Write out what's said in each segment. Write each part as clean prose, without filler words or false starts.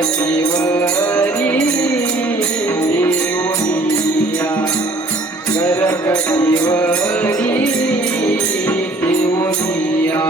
करकटीवरी देऊनिया करकटीवरी देऊनिया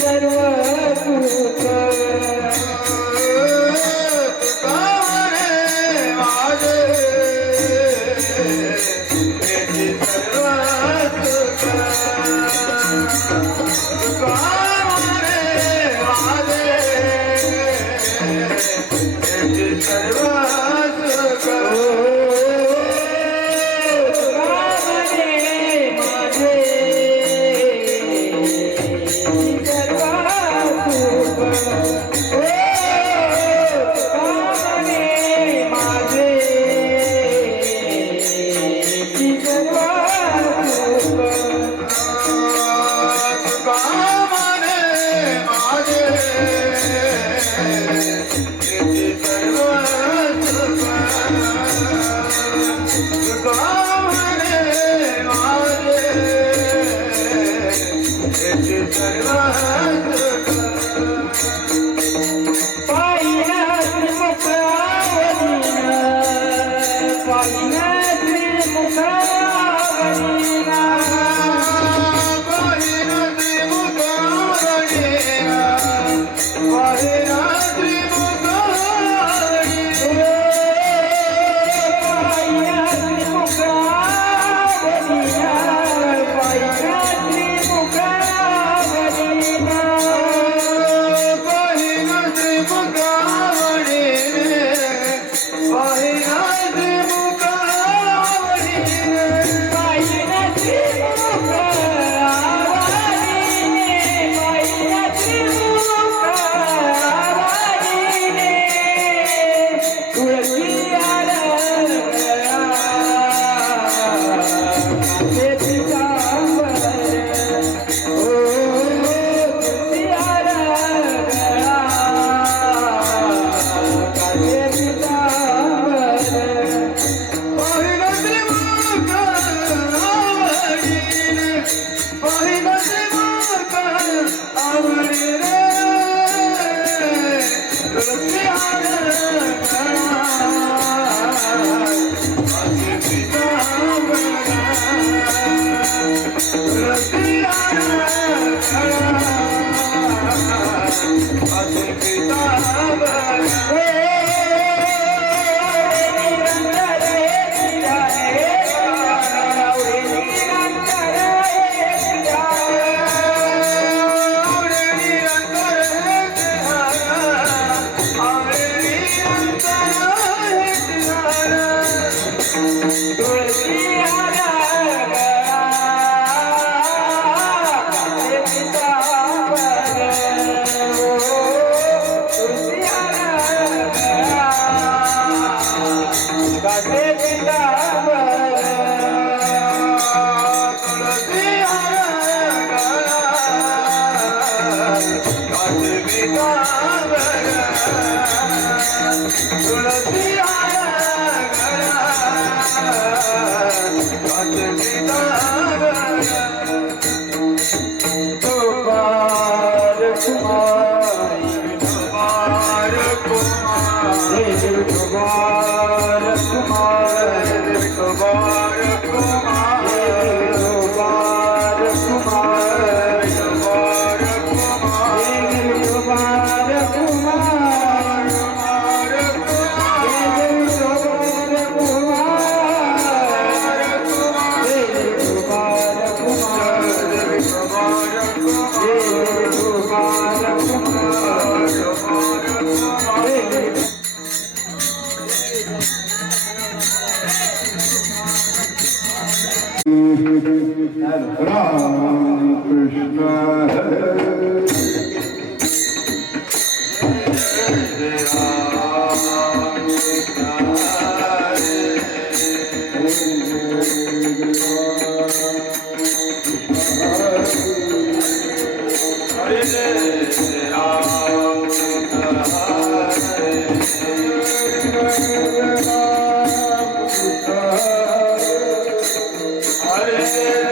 सर्व सुख Ram Krishna Hare Hare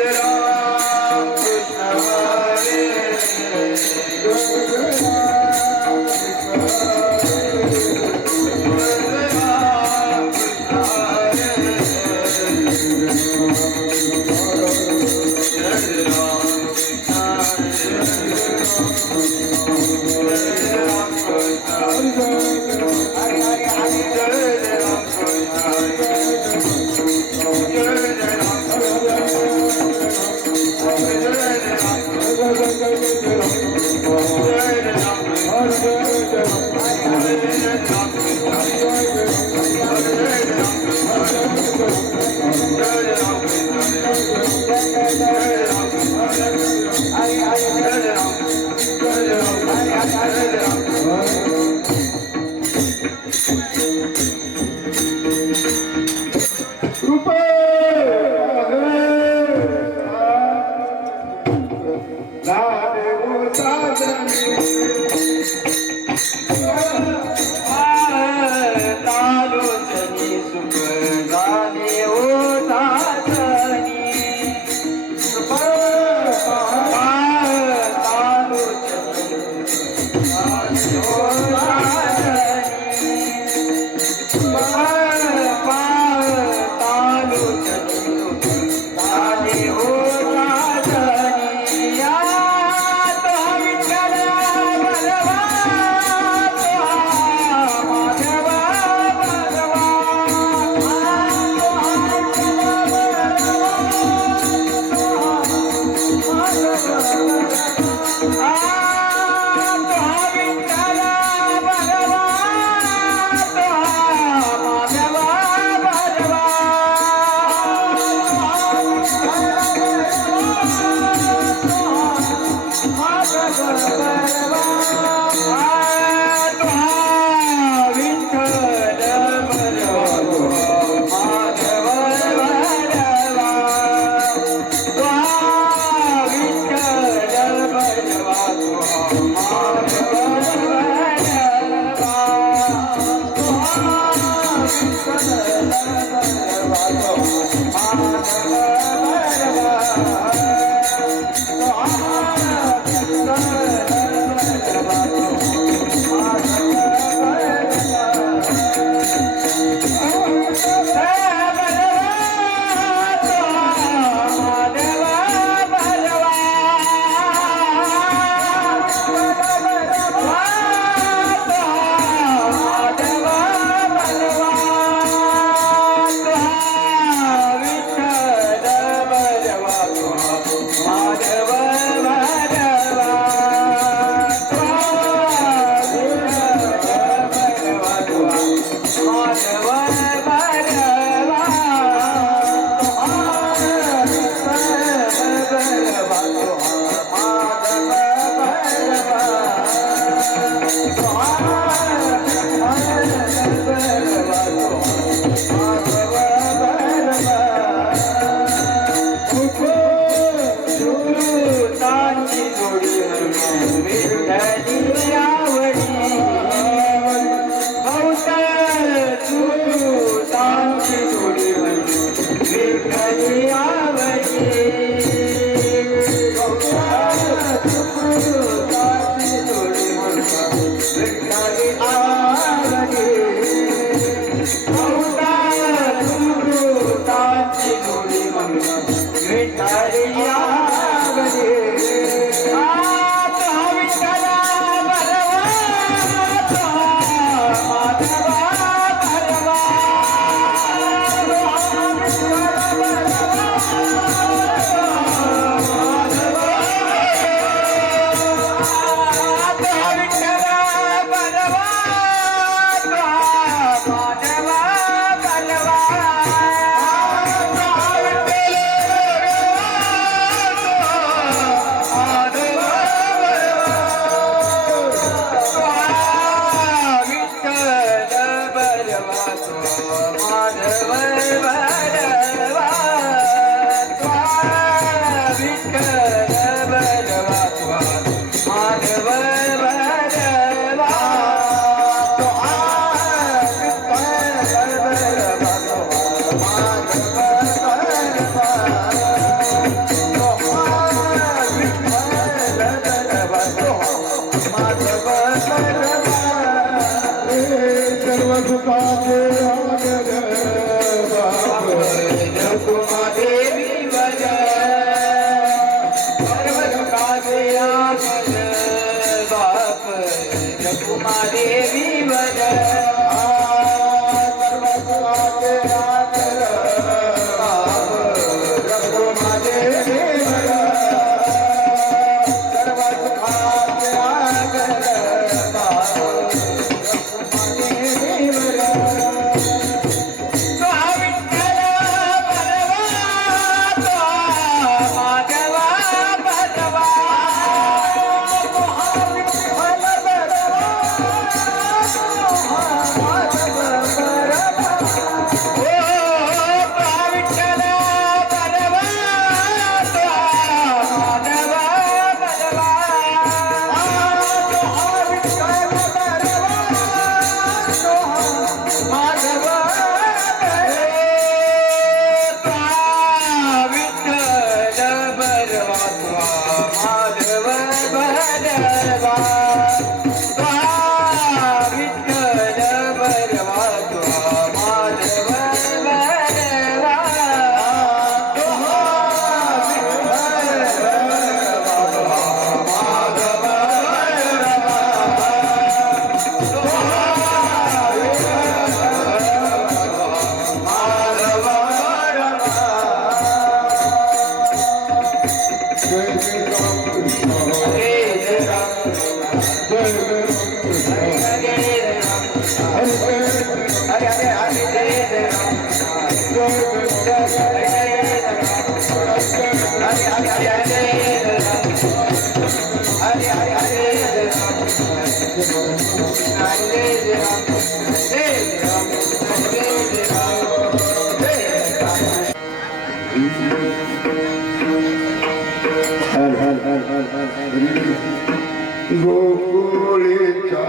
Madhav बलवा त्वा विठ्ठल बलवा त्वा माधव बलवा त्वा विठ्ठल बलवा सर्व सुखाचे देवी वज सर्व सुखाचे आगल बाप जकुमा देवी वज सर्व सुखाचे आगल बाप जकुमा देवी वज सर्व सुखाचे आगल बाप गोकुळीच्या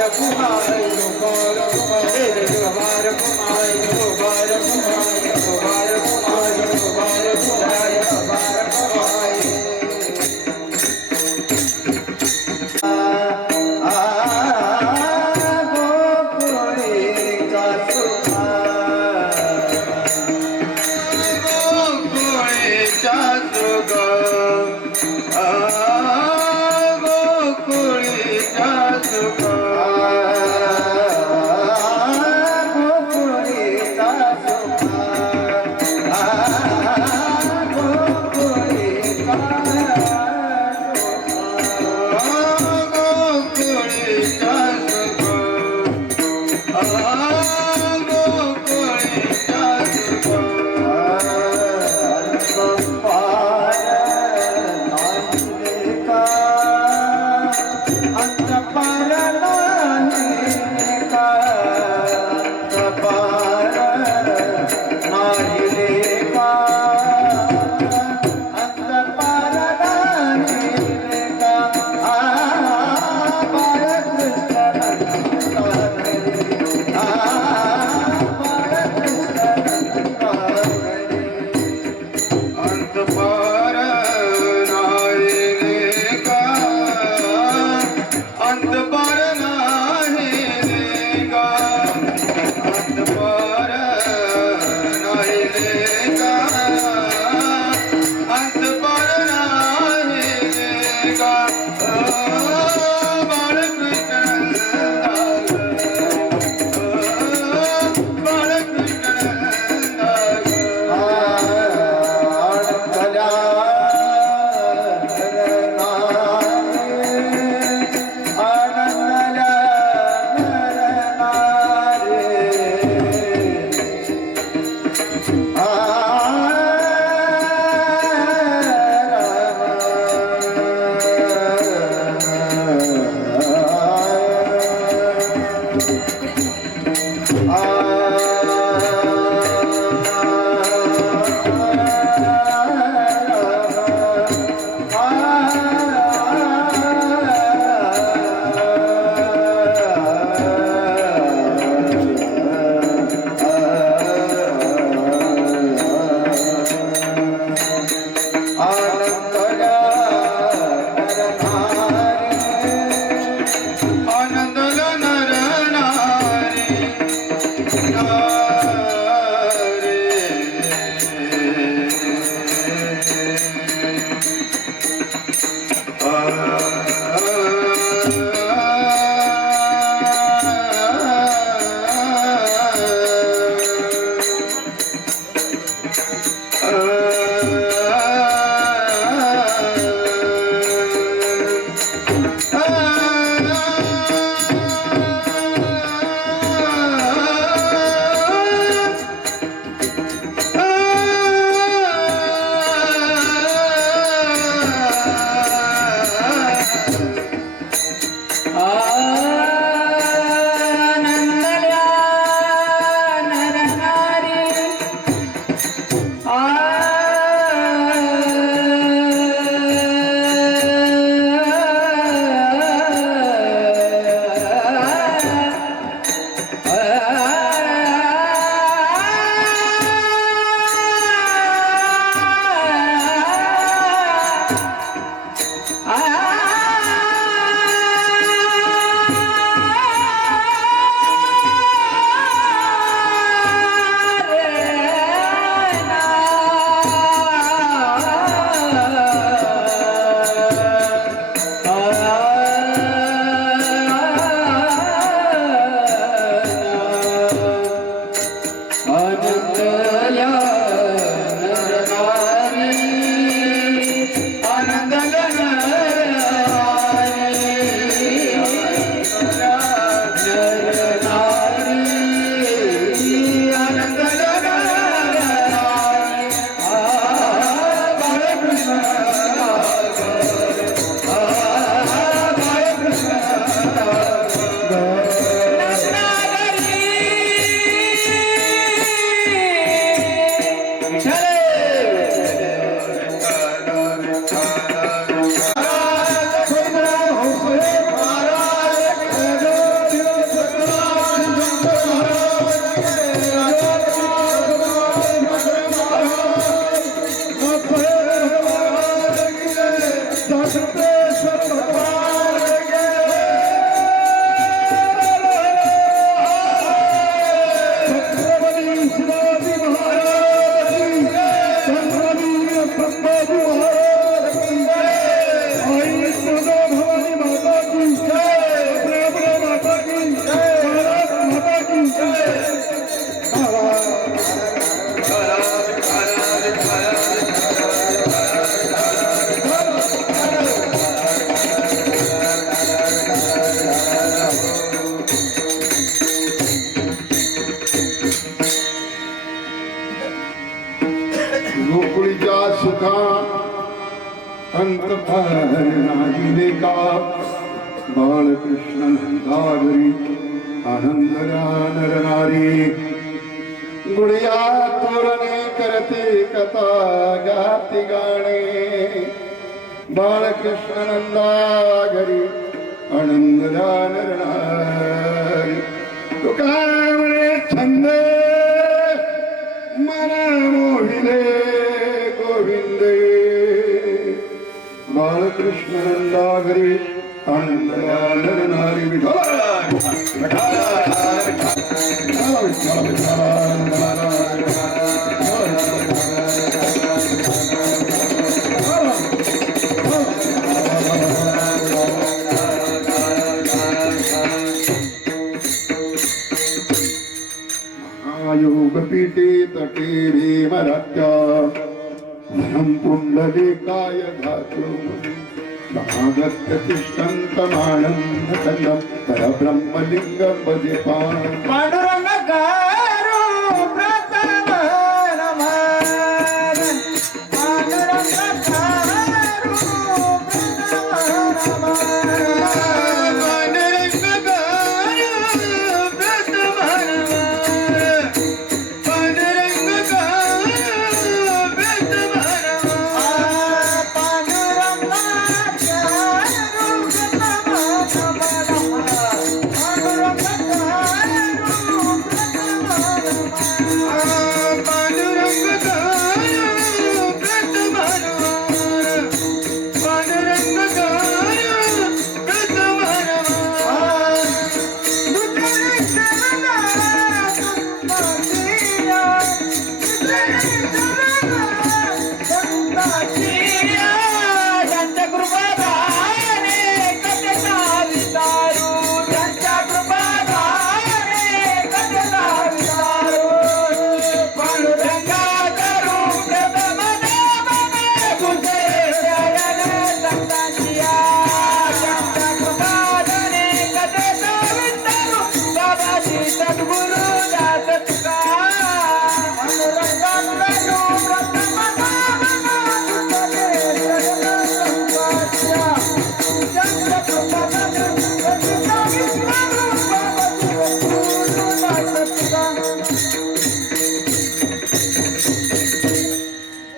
जोबार कुमार जोबार कुमार जोबार कुमार जोबार कुमार जोबार कुमार जोबार कुमार जोबार कुमार अंत पार अंत नाही लेका बाळकृष्ण नंदावरी आनंद नर नारी गुडिया तोरणे करते कथा गाती गाणे बाळकृष्ण नंदागरी आनंद नर नारी तुका म्हणे छंद मना मोहिले गोविंदे बाळकृष्ण नंदागरी आनंद नर नारी योगपीठे तटे भीमरात्या धनं पुण्डलिकाय धातु महागत्य तिष्ठन्तमानन्दकन्दं परब्रह्मलिङ्गं भजे पांडुरंगारो प्रथम नमः पांडुरंगारो प्रथम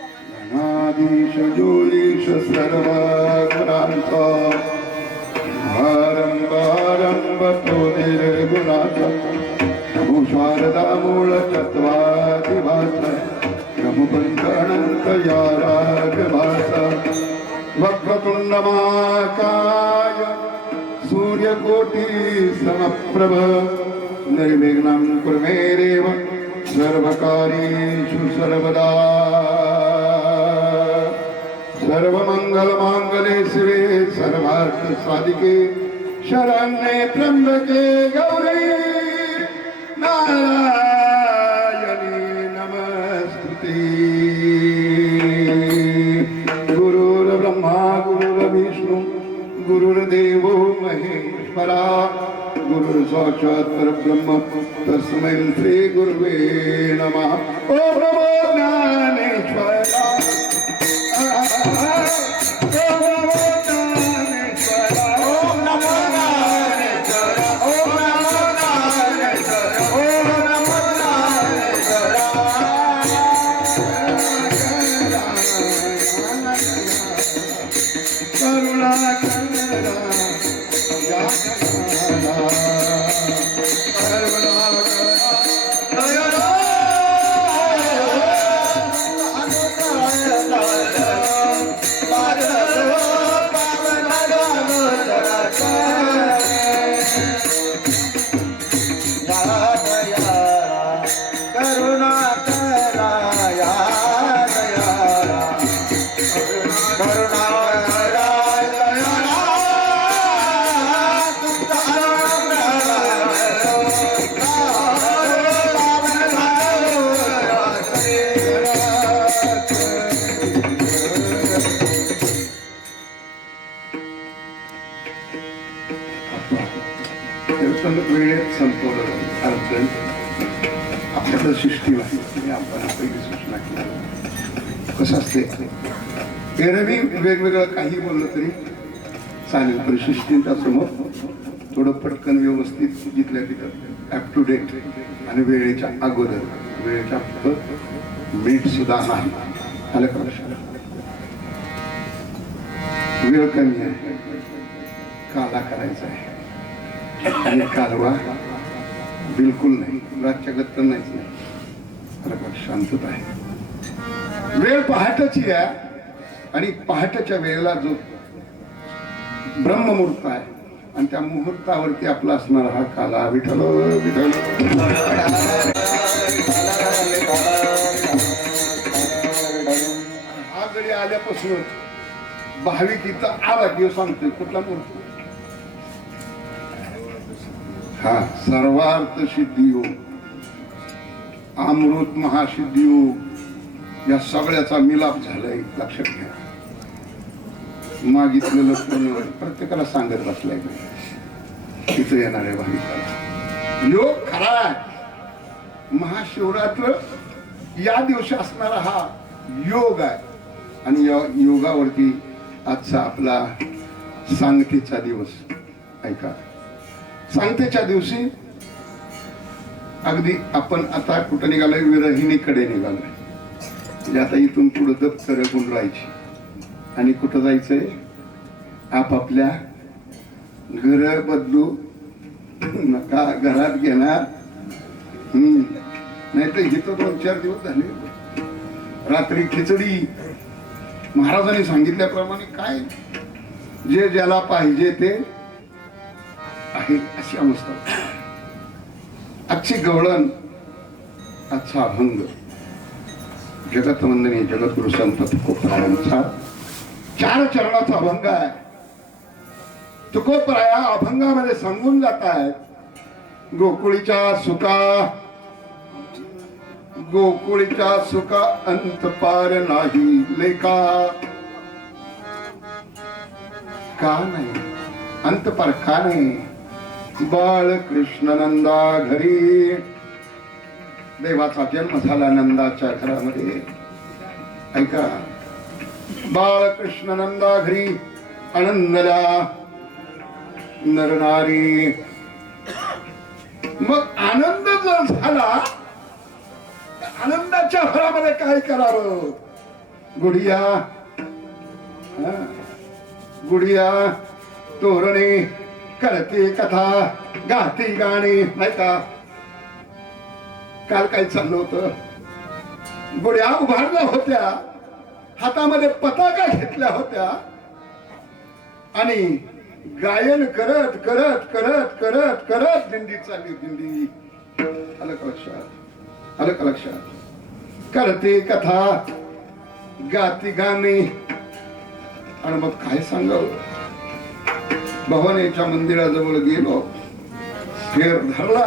गणाधीश ज्योतिष सर्वगुणांत आरंभ तो निर्गुणाचा नमो शारदा मूळ तत्वादिभास ब्रह्मपंच अनंत या रागभास वक्रतुंड महाकाय सूर्यकोटि समप्रभ निर्विघ्नं कुरु मे देव सर्वकार्येषु सर्वदा सर्वमंगलमांगल्ये शिवे सर्वार्थ साधिके शरण्ये त्र्यंबके गौरी नारायणी नमस्तुते गुरुर्ब्रह्मा गुरुर्विष्णु गुरुर्देवो महेश्वरा गुरुर्साक्षात् परब्रह्म तस्मै श्री गुरुवे नमः ओ प्रभो ज्ञानेश्वरा वेळेत संपवलं अर्थ आपल्याकडे सिस्टीम आहे आपण पहिली सूचना केली कसं असते एरवी वेगवेगळं काही बोललं तरी चालेल, पण शिष्टींच्या समोर थोडं पटकन व्यवस्थित जिथल्या तिथं अप टू डेट आणि वेळेच्या अगोदर, वेळेच्या मिनिट सुद्धा नाही. आलं का लक्षात? वेळ कमी आहे, काला करायचा आहे आणि कालवा बिलकुल नाही, रातच्या गत्त नाहीच नाही. आलं का? शांतता आहे. वेळ पहाटेची आहे आणि पहाटेच्या वेळेला जो ब्रह्ममुहूर्त आहे आणि त्या मुहूर्तावरती आपला असणारा हा काला विठ्ठल विठ्ठल हा जरी आल्यापासून भाविक इथं आला किंवा सांगतोय कुठला मुहूर्त? हा सर्वार्थ सिद्धी योग, अमृत महासिद्धी योग, या सगळ्याचा मिलाप झालाय. लक्षात घ्या. मागितलेलं पूर्ण प्रत्येकाला सांगत बसलाय तिथं येणाऱ्या भाविकाला. योग खरा आहे. महाशिवरात्र या दिवशी असणारा हा योग आहे आणि या योगावरती आजचा आपला सांगतेचा दिवस. ऐका, सांगतेच्या दिवशी अगदी आपण आता कुठं निघालोय? विरहिणीकडे निघालोय. म्हणजे आता इथून पुढे दप्तर गुंडवायची आणि कुठं जायचंय? आपापल्या घर बदलू नका, घरात घेणार. नाही तर इथं 2-4 दिवस झाले. रात्री खिचडी. महाराजांनी सांगितल्याप्रमाणे काय जे ज्याला पाहिजे ते आहे अशी अवस्था. आजची गवळण, आजचा अभंग जगतवंदनी जगद्गुरु संत तुकोबरायांचा 4 चरणाचा अभंग आहे. तुकोबराया अभंगामध्ये सांगून जात आहेत, गोकुळीच्या सुखा अंत पार नाही लेका. का नाही अंत पार? का नाही? बाळ कृष्ण नंदा घरी. देवाचा जन्म झाला नंदाच्या घरामध्ये. ऐका, बाळ कृष्ण नंदा घरी आनंदला नरनारी. मग आनंद जर झाला, आनंदाच्या घरामध्ये काय करावं? गुडिया गुडिया तोरणे करते कथा, गाते गाणे. नाही का? काल काय चाललं होतं? गुड्या उभारल्या होत्या, हातामध्ये पताका घेतल्या होत्या आणि गायन करत करत करत करत करत दिंडी चालली. दिंडी. आलं का लक्षात? आलं का लक्षात? करते कथा, गाती गाणे. आणि मग काय सांगावं? भवानीच्या मंदिराजवळ गेलो, फेर धरला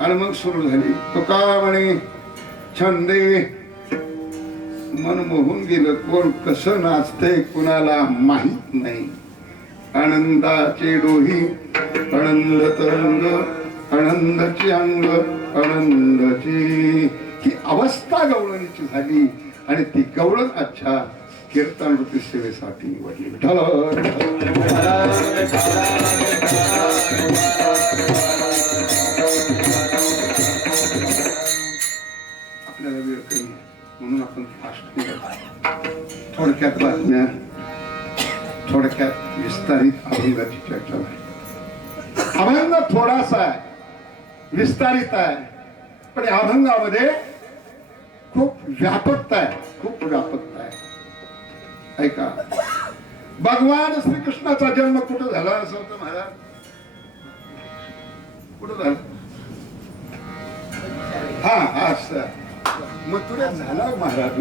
आणि मग सुरू झाली. तुका म्हणे छंदे मन मोहून गेलं. कोण कसं नाचते कुणाला माहित नाही. आनंदाचे डोही आनंद तरंग, आनंदाची अंग आनंदाची. ही अवस्था गवळणीची झाली आणि ती गवळण अच्छा कीर्तन वृत्ती सेवेसाठी वडली. विठ्ठल आपल्याला वेळ कमी म्हणून आपण फास्ट केलं. थोडक्यात बातम्या, थोडक्यात विस्तारित अभंगाची चर्चा आहे. अभंग थोडासा आहे, विस्तारित आहे, पण या अभंगामध्ये खूप व्यापकता आहे, खूप व्यापकता आहे. ऐका, भगवान श्रीकृष्णाचा जन्म कुठं झाला असं होतं महाराज? कुठं झाला? हा असं मथुऱ्यात झाला महाराज,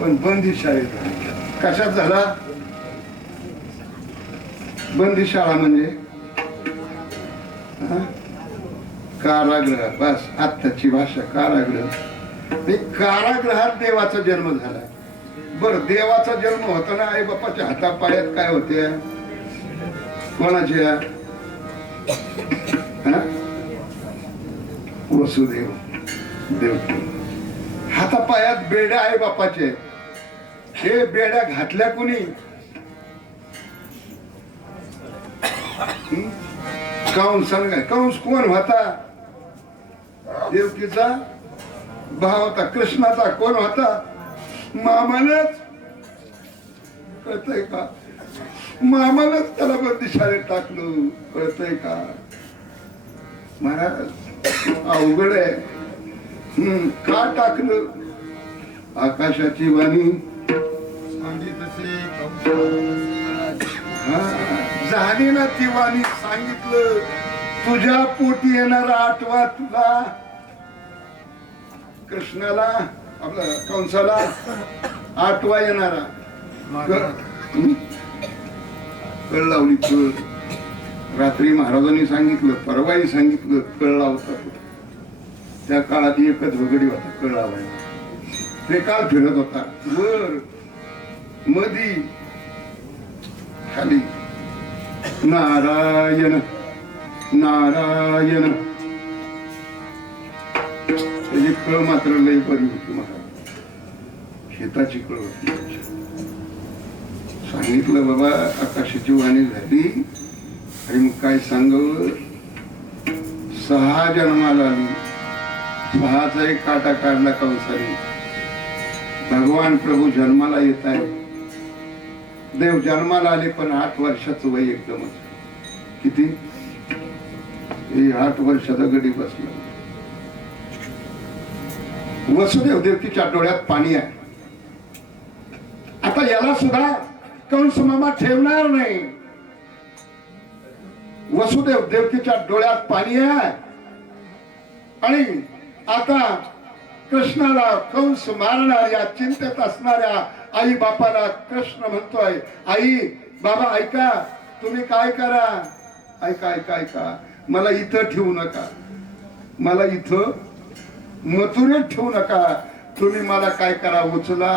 पण बंदी शाळेत झाला. कशात झाला? बंदी शाळा म्हणजे कारागृह. बस आत्ताची भाषा कारागृह. कारागृहात देवाचा जन्म झाला. बर, देवाचा जन्म होताना आई बापाच्या हातापायात काय होते? कोणाच्या? वसुदेव देवकी. हातापायात बेड्या आई बापाचे. हे बेड्या घातल्या कुणी? कंसाने काय? कंस कोण होता? देवकीचा भाव होता. कृष्णाचा कोण होता? मामानच. कळतंय का? मामानच त्याला बंदिशाळेत टाकलं. कळतंय का महाराज? अवघड आहे. का टाकलं? आकाशाची वाणी झाली ना ती वाणी. सांगितलं तुझ्या पोटी येणारा आठवा तुला. कृष्णाला आपला कंसाला आठवा येणारा. कळ लावली. कळ रात्री महाराजांनी सांगितलं, परवाही सांगितलं कळ लावता. त्या काळात एकच वगडी होता कळ लावायला. ते काळ फिरत होता वर मधी खाली. नारायण नारायण. त्याची कळ मात्र लई बरी होती महाराज. शेताची कळ होती. सांगितलं बाबा आकाशाची वाणी झाली. आणि मग काय सांगावं? 6 जन्माला आली. 6चा एक काटा काढला कंसाने. भगवान प्रभू जन्माला येत आहे. देव जन्माला आले पण 8 वर्षाचं वय एकदमच. किती? 8 वर्षाचा गडी बसला. वसुदेव देवकीच्या डोळ्यात पाणी आहे. आता याला सुद्धा कंस मामा ठेवणार नाही. वसुदेव देवकीच्या डोळ्यात पाणी आहे. आणि आता कृष्णाला कंस मारणाऱ्या चिंतेत असणाऱ्या आई बापाला कृष्ण म्हणतोय, आई बाबा ऐका, तुम्ही काय करा. ऐका ऐका ऐका. मला इथं ठेवू नका. मला इथं मथुरेत ठेवू नका. तुम्ही मला काय करा, उचला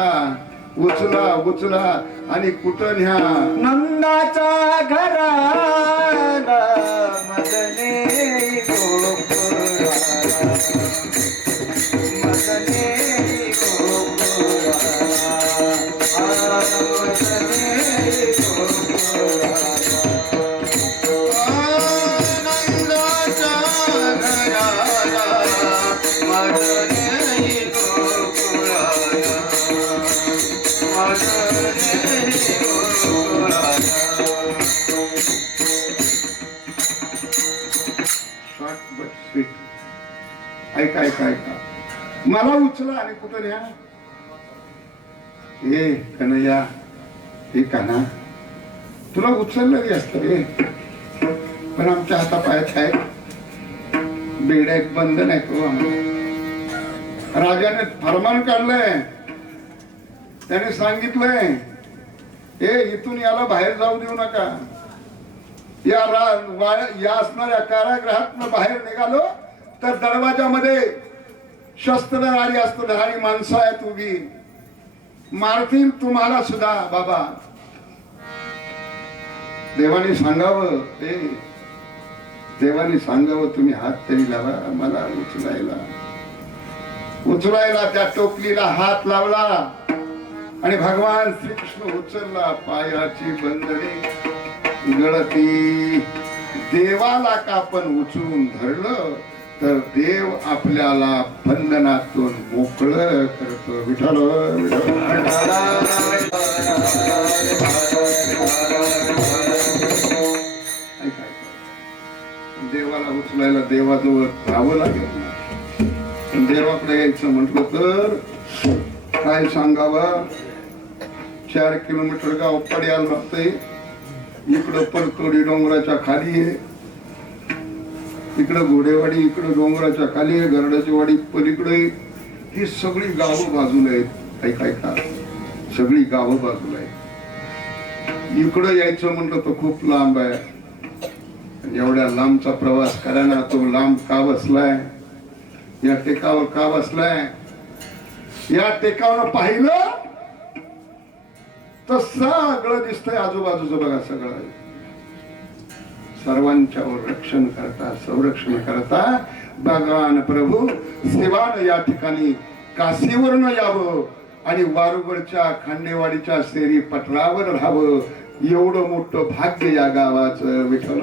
उचला उचला आणि कुठं न्या. नंदाचा घराला मदने गोकुळाला. मदने गोकुळाला. मदने गोकुळाला. नंदाचा घराला मदने गोकुळाला. ऐका ऐका ऐका. मला उचला आणि कुठं न्या. ए कन्हैया, हे कान्हा, तुला उचललं असत रे. पण आमच्या हातापायात आहे बेड्या बंधन आहे. तो आम्हाला राजाने फरमान काढलंय. त्याने सांगितलंय हे इथून याला बाहेर जाऊ देऊ नका. या असणाऱ्या कारागृहात बाहेर निघालो तर दरवाजामध्ये शस्त्रधारी अस्त्रधारी माणसं आहेत उभी. मारतील तुम्हाला सुद्धा. बाबा देवाने सांगावं, देवाने सांगावं तुम्ही हात तरी लावा मला उचलायला. उचलायला त्या टोपलीला हात लावला आणि भगवान श्रीकृष्ण उचलला. पायाची बंधने गळती. देवाला का आपण उचलून धरलं तर देव आपल्याला बंधनातून मोकळं करतो. विठ्ठल देवाला उचलायला देवाजवळ जावं लागेल. देवाकडे यायचं म्हटलं तर काय सांगावं. 4 किलोमीटर गाव पड्याला लागतंय. इकडं परतोडी डोंगराच्या खाली आहे. इकडं घोडेवाडी, इकडं डोंगराच्या खाली आहे. गरडाची वाडी पलीकडे. ही सगळी गावं बाजूला आहेत. काही काय का सगळी गावं बाजूला आहेत. इकडं यायचं म्हटलं तर खूप लांब आहे. एवढ्या लांबचा प्रवास करायला तो लांब का बसलाय. या टेकावर का बसलाय. या टेकावर पाहिलं तर सगळं दिसतंय आजूबाजूचं. बघा सगळं. सर्वांच्यावर रक्षण करता संरक्षण करता भगवान प्रभू शिवान या ठिकाणी काशीवरून यावं आणि वारुगडच्या खांडेवाडीच्या सेरी पटरावर राहावं एवढं मोठं भाग्य या गावाचं. विठ्ठल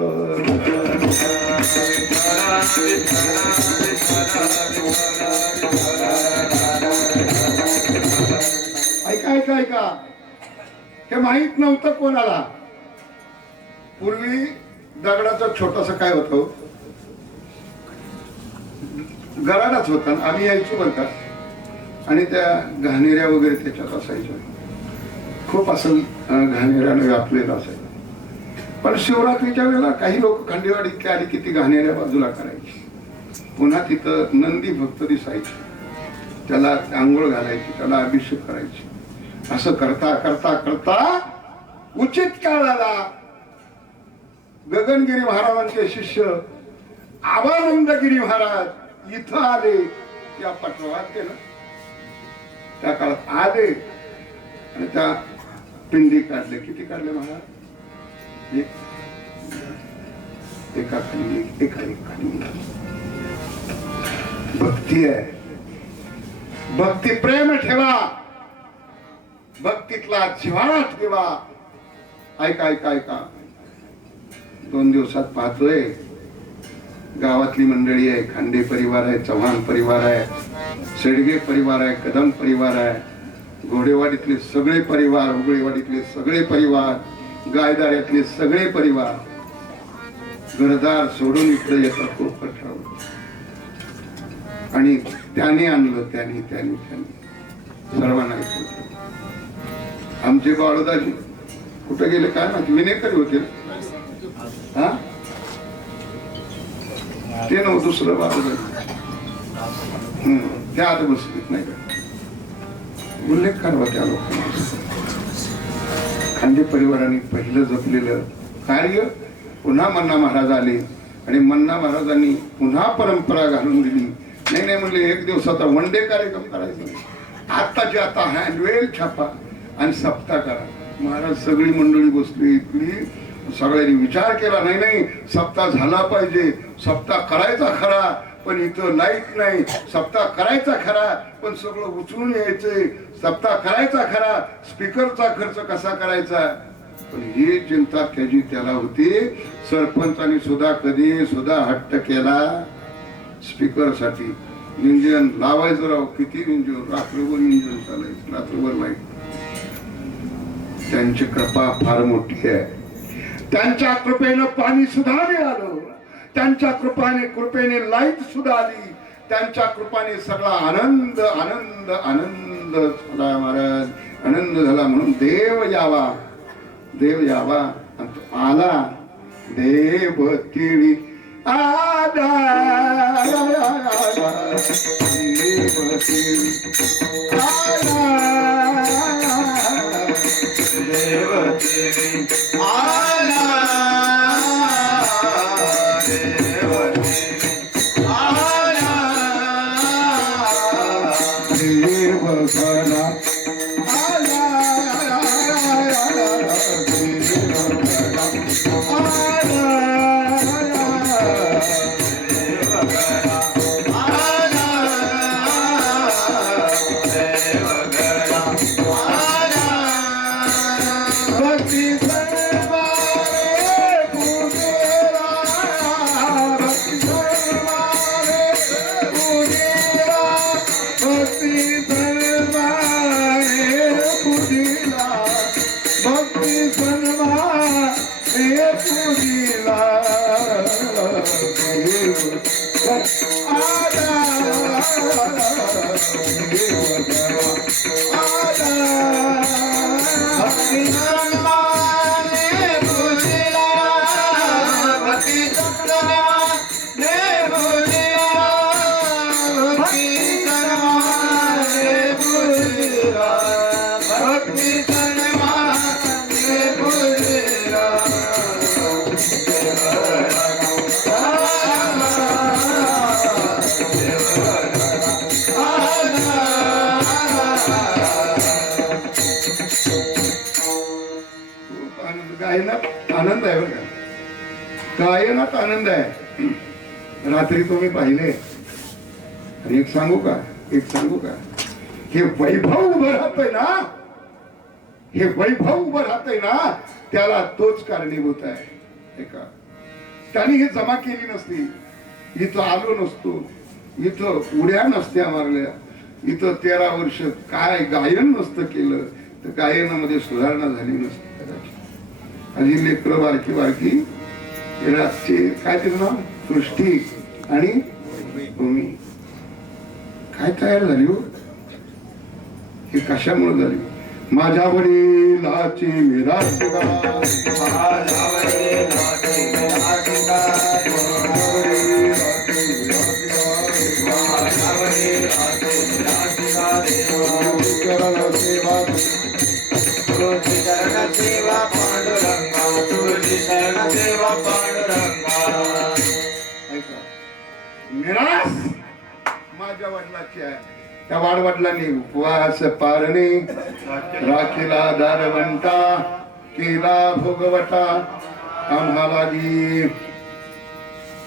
ऐका ऐका ऐका, हे माहित नव्हतं कोणाला. पूर्वी दगडाचं छोटस काय होतं, गराडाच होता. आम्ही यायचो बरं का, आणि त्या घाणेऱ्या वगैरे त्याच्यात असायच्या. खूप असं घाणेऱ्यानं व्यापलेलं असायचं. पण शिवरात्रीच्या वेळेला काही लोक खांडेवाडीतले आली की ती घाणेऱ्या बाजूला करायची. पुन्हा तिथं नंदी भक्त दिसायची, त्याला आंघोळ घालायची, त्याला अभिषेक करायची. असं करता करता करता उचित काळाला गगनगिरी महाराजांचे शिष्य आबानंदगिरी महाराज इथं आले. त्या पटवात केलं, त्या काळात आले आणि त्या पिंडी काढले. किती काढले महाराज? एका खाली एका एक खाली. भक्ती आहे, भक्ती प्रेम ठेवा, भक्तीतला जिव्हाळा ठेवा. ऐका ऐका ऐका, 2 दिवसात पाहतोय गावातली मंडळी आहे. खांडे परिवार आहे, चव्हाण परिवार आहे, शेडगे परिवार आहे, कदम परिवार आहे, घोडेवाडीतले सगळे परिवार, उगळेवाडीतले सगळे परिवार, गायदाऱ्यातले सगळे परिवार घरदार सोडून इकडे येतात कोपरठावर. आणि त्याने आणलं, त्याने त्याने त्याने सर्वांना ऐकलं. आमचे बाळदाजी कुठे गेले काय माहिती, विनेकरी होते. हा ते नव्हतं दुसरं बाळदाजी, त्या आता बसलीत नाही का. उल्लेख करावा त्या लोकांना. खांडे परिवाराने पहिलं जपलेलं कार्य. पुन्हा मन्ना महाराज आले आणि मन्ना महाराजांनी पुन्हा परंपरा घालून दिली. नाही नाही म्हणले, एक दिवसाचा वन डे कार्यक्रम करायचा, आत्ताची आता हँडवेल छापा आणि सप्ताह करा. महाराज सगळी मंडळी बसली इथली, सगळ्यांनी विचार केला, नाही नाही सप्ताह झाला पाहिजे, सप्ताह करायचा खरा, पण इथं लाईट नाही. सप्ताह करायचा खरा, पण सगळं उचलून यायचंय. सप्ताह करायचा खरा, स्पीकरचा खर्च कसा करायचा. पण ही चिंता त्याची त्याला होती. सरपंचांनी सुद्धा कधी सुद्धा हट्ट केला स्पीकर साठी. इंजिन लावायचं राव, किती इंजिन, रात्रभर इंजिन चालायचं, रात्रभर लाईट. त्यांची कृपा फार मोठी आहे. त्यांच्या कृपेनं पाणी सुद्धा मिळालं, त्यांच्या कृपेने लाईट सुद्धा आली, त्यांच्या कृपाने सगळा आनंद आनंद आनंद झाला. महाराज आनंद झाला म्हणून देव यावा, देव यावा. आला देव केळी आला, देव केळी आला, देव केळी आला, देव केळी आला, देव घरा आला, आनंद आहे बघा, गायनात आनंद आहे. रात्री तुम्ही पाहिले. आणि एक सांगू का, हे वैभव उभं राहतंय ना, हे वैभव उभं राहतंय ना, त्याला तोच कारणीभूत आहे. हे का त्यांनी हे जमा केली नसती, इथं आलो नसतो, इथं उड्या नसत्या मारल्या, इथं 13 वर्ष काय गायन नसतं केलं तर गायनामध्ये सुधारणा झाली नसती कदाचित. आणि लेकरं बारकी बारकी रातचे काय त्याचं नाव, सृष्टी आणि भूमी काय तयार झाली हो. हे कशामुळे झाली. माझ्या वडिलाची मिरासदार, माझ्या वडिलाची मिरासदार, माझ्या वडिलाची मिरासदार, चरण सेवा तुझी चरण सेवा पांडुरंगा, तुझी चरण सेवा पांडुरंगा. ऐका, मिरास माझ्या वडिलाची आहे. त्या वाडवडिलांनी उपवास पारणे, राखीला दारवंटा, केला भोगवटा. आम्हाला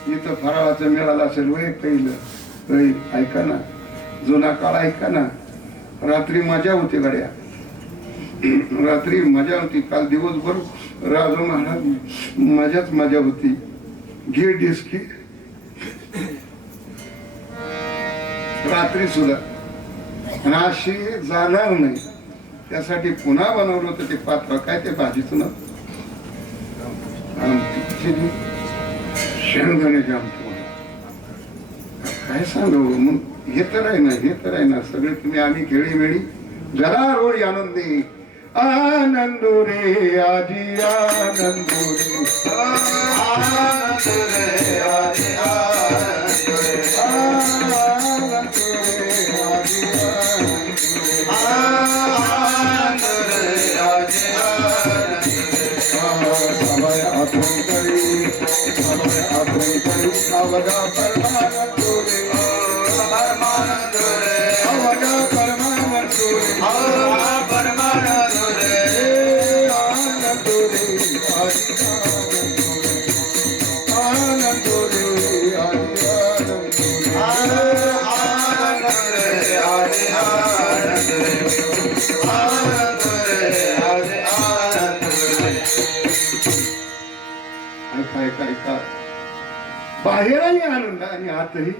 इथं फराळाचं मिळालं असेल वय पहिलं. ऐका ना, जुना काळ ऐका ना. रात्री मजा होती गड्या, रात्री मजा होती. काल दिवसभर राजू महाराज मजाच मजा होती. घे डिस्की रात्री सुद्धा, आणि अशी जाणार नाही. त्यासाठी पुन्हा बनवलं होतं ते पात्र, काय ते भाजीचं ना शेंगदाण्याची आमटी. काय सांगावं मग. हे तर आहे ना, हे तर आहे ना. सगळे तुम्ही आम्ही खेळी वेळी जरा रोळी आनंदी. आनंदो रे आजी आनंदो रे, आनंद रे आजी आनंद रे, आनंदो रे आजी आनंद रे आजी आनंद रे. समय आठवण करी, समय आठवण करी. अवघा परमानंदो रे, परमानंद रे, अवघा परमानंदो रे, परमानंद रे. आनंदो रे आजी आनंदो रे, आजी आनंद रे आजी आनंद रे, आनंद रे आजी आनंद रे. ऐका ऐका ऐका. बाहेरही आनंद आणि आतही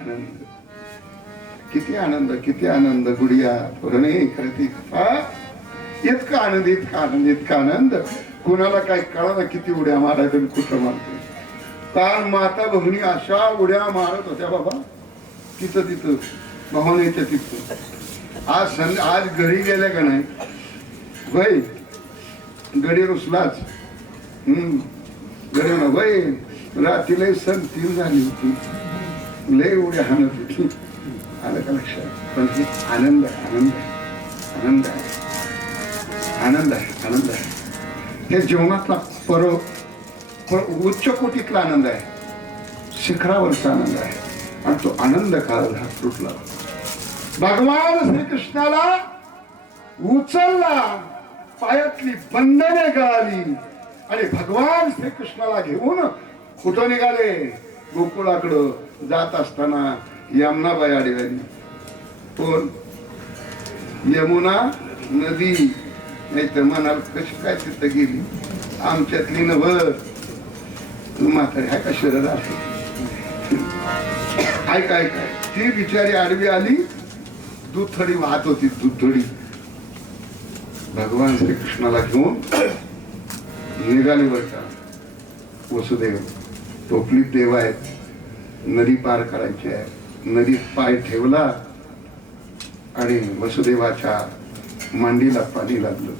आनंद. किती आनंद, किती आनंद. गुडिया पूर्ण करते इतका आनंद, इतका आनंद, इतका आनंद. कुणाला काय कळा किती उड्या मारायचं आणि कुठं मारते. काल माता बहिणी अशा उड्या मारत होत्या बाबा, तिथं तिथं भवानीच्या तिथं. आज घरी गेल्या का नाही वय, गडी रुसलाच. गडी ना वय, रात्रीला सण 3 झाली होती, लय उड्या हाणत होती. आलं का लक्षात. पण हे आनंद आहे, आनंद आहे, आनंद आहे, आनंद आहे, आनंद आहे. हे जीवनातला उच्च कोटीतला आनंद आहे, शिखरावरचा आनंद आहे. आणि तो आनंद काळाला तुटला. भगवान श्रीकृष्णाला उचलला, पायातली बंधने गळाली आणि भगवान श्रीकृष्णाला घेऊन कुठं निघाले. गोकुळाकडं जात असताना यमुनाबाई आडव्यानी. कोण? यमुना नदी. नाही तर म्हणाल कशी काय तिथं गेली, आमच्यातली नभर म्हातारी आहे का शरीर आहे. काय काय काय ती बिचारी आडवी आली, दूधथडी वाहत होती, दूधथडी. भगवान श्रीकृष्णाला घेऊन निघाली बर का. वसुदेव टोपलीत देव आहेत, नदी पार करायची आहे. नदीत पाय ठेवला आणि वसुदेवाच्या मांडीला पाणी लागलं.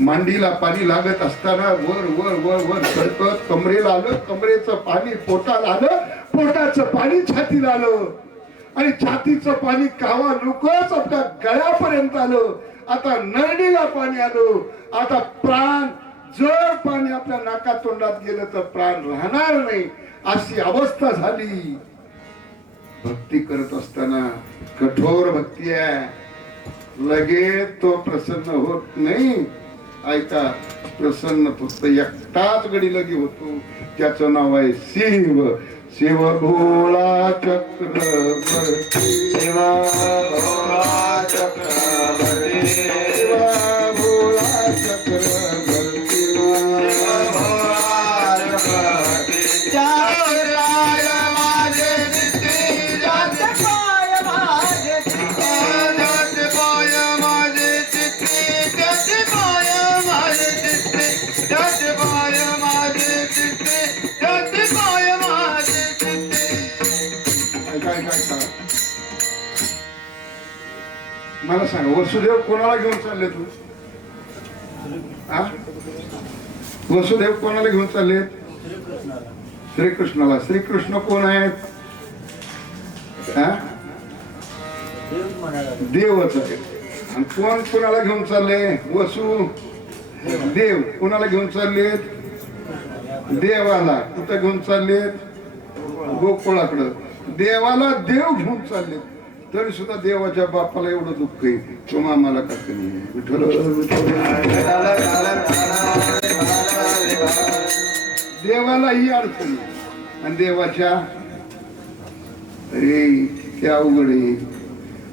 मांडीला पाणी लागत असताना वर वर वर वर सरकत कमरेला आलं, कमरेचं पाणी पोटाला आलं, पोटाचं पाणी छातीला आलं आणि छातीचं पाणी कावा लुकच आपल्या गळ्यापर्यंत आलं. आता नरडीला पाणी आलं. आता प्राण, जर पाणी आपल्या नाका तोंडात गेलं तर प्राण राहणार नाही, अशी अवस्था झाली. भक्ती करत असताना कठोर भक्ती आहे, लगेच तो प्रसन्न होत नाही. ऐका, प्रसन्न फक्त एकटाच गडी लगी होतो, त्याचं नाव आहे शिव. शिव भोळा चक्रवर्ती शिव भोळा चक्रवर्ती शिव भोळा चक्रवर्ती शिव भोळा चक्रवर्ती जागराय माझे चित्ती जात पाय माझे चित्ती जात पाय माझे चित्ती जात पाय माझे चित्ती जात पाय माझे चित्ती जात पाय माझे चित्ती काय काय काय मला सांग वसुदेव कोणाला घेऊन चालले तू हा वसुदेव कोणाला घेऊन चालले श्रीकृष्णाला श्रीकृष्ण कोण आहेत हा देवच आहे आणि कोण कोणाला घेऊन चालले वसु देव कोणाला घेऊन चाललेत देवाला कुठं घेऊन चाललेत गोकुळाकडं देवाला देव घेऊन चालले तरी सुद्धा देवाच्या बापाला एवढं दुःख आहे तुम्हा मला का नाही विठ्ठल देवाला ही अडचण आहे. आणि देवाच्या अरे किती अवघड आहे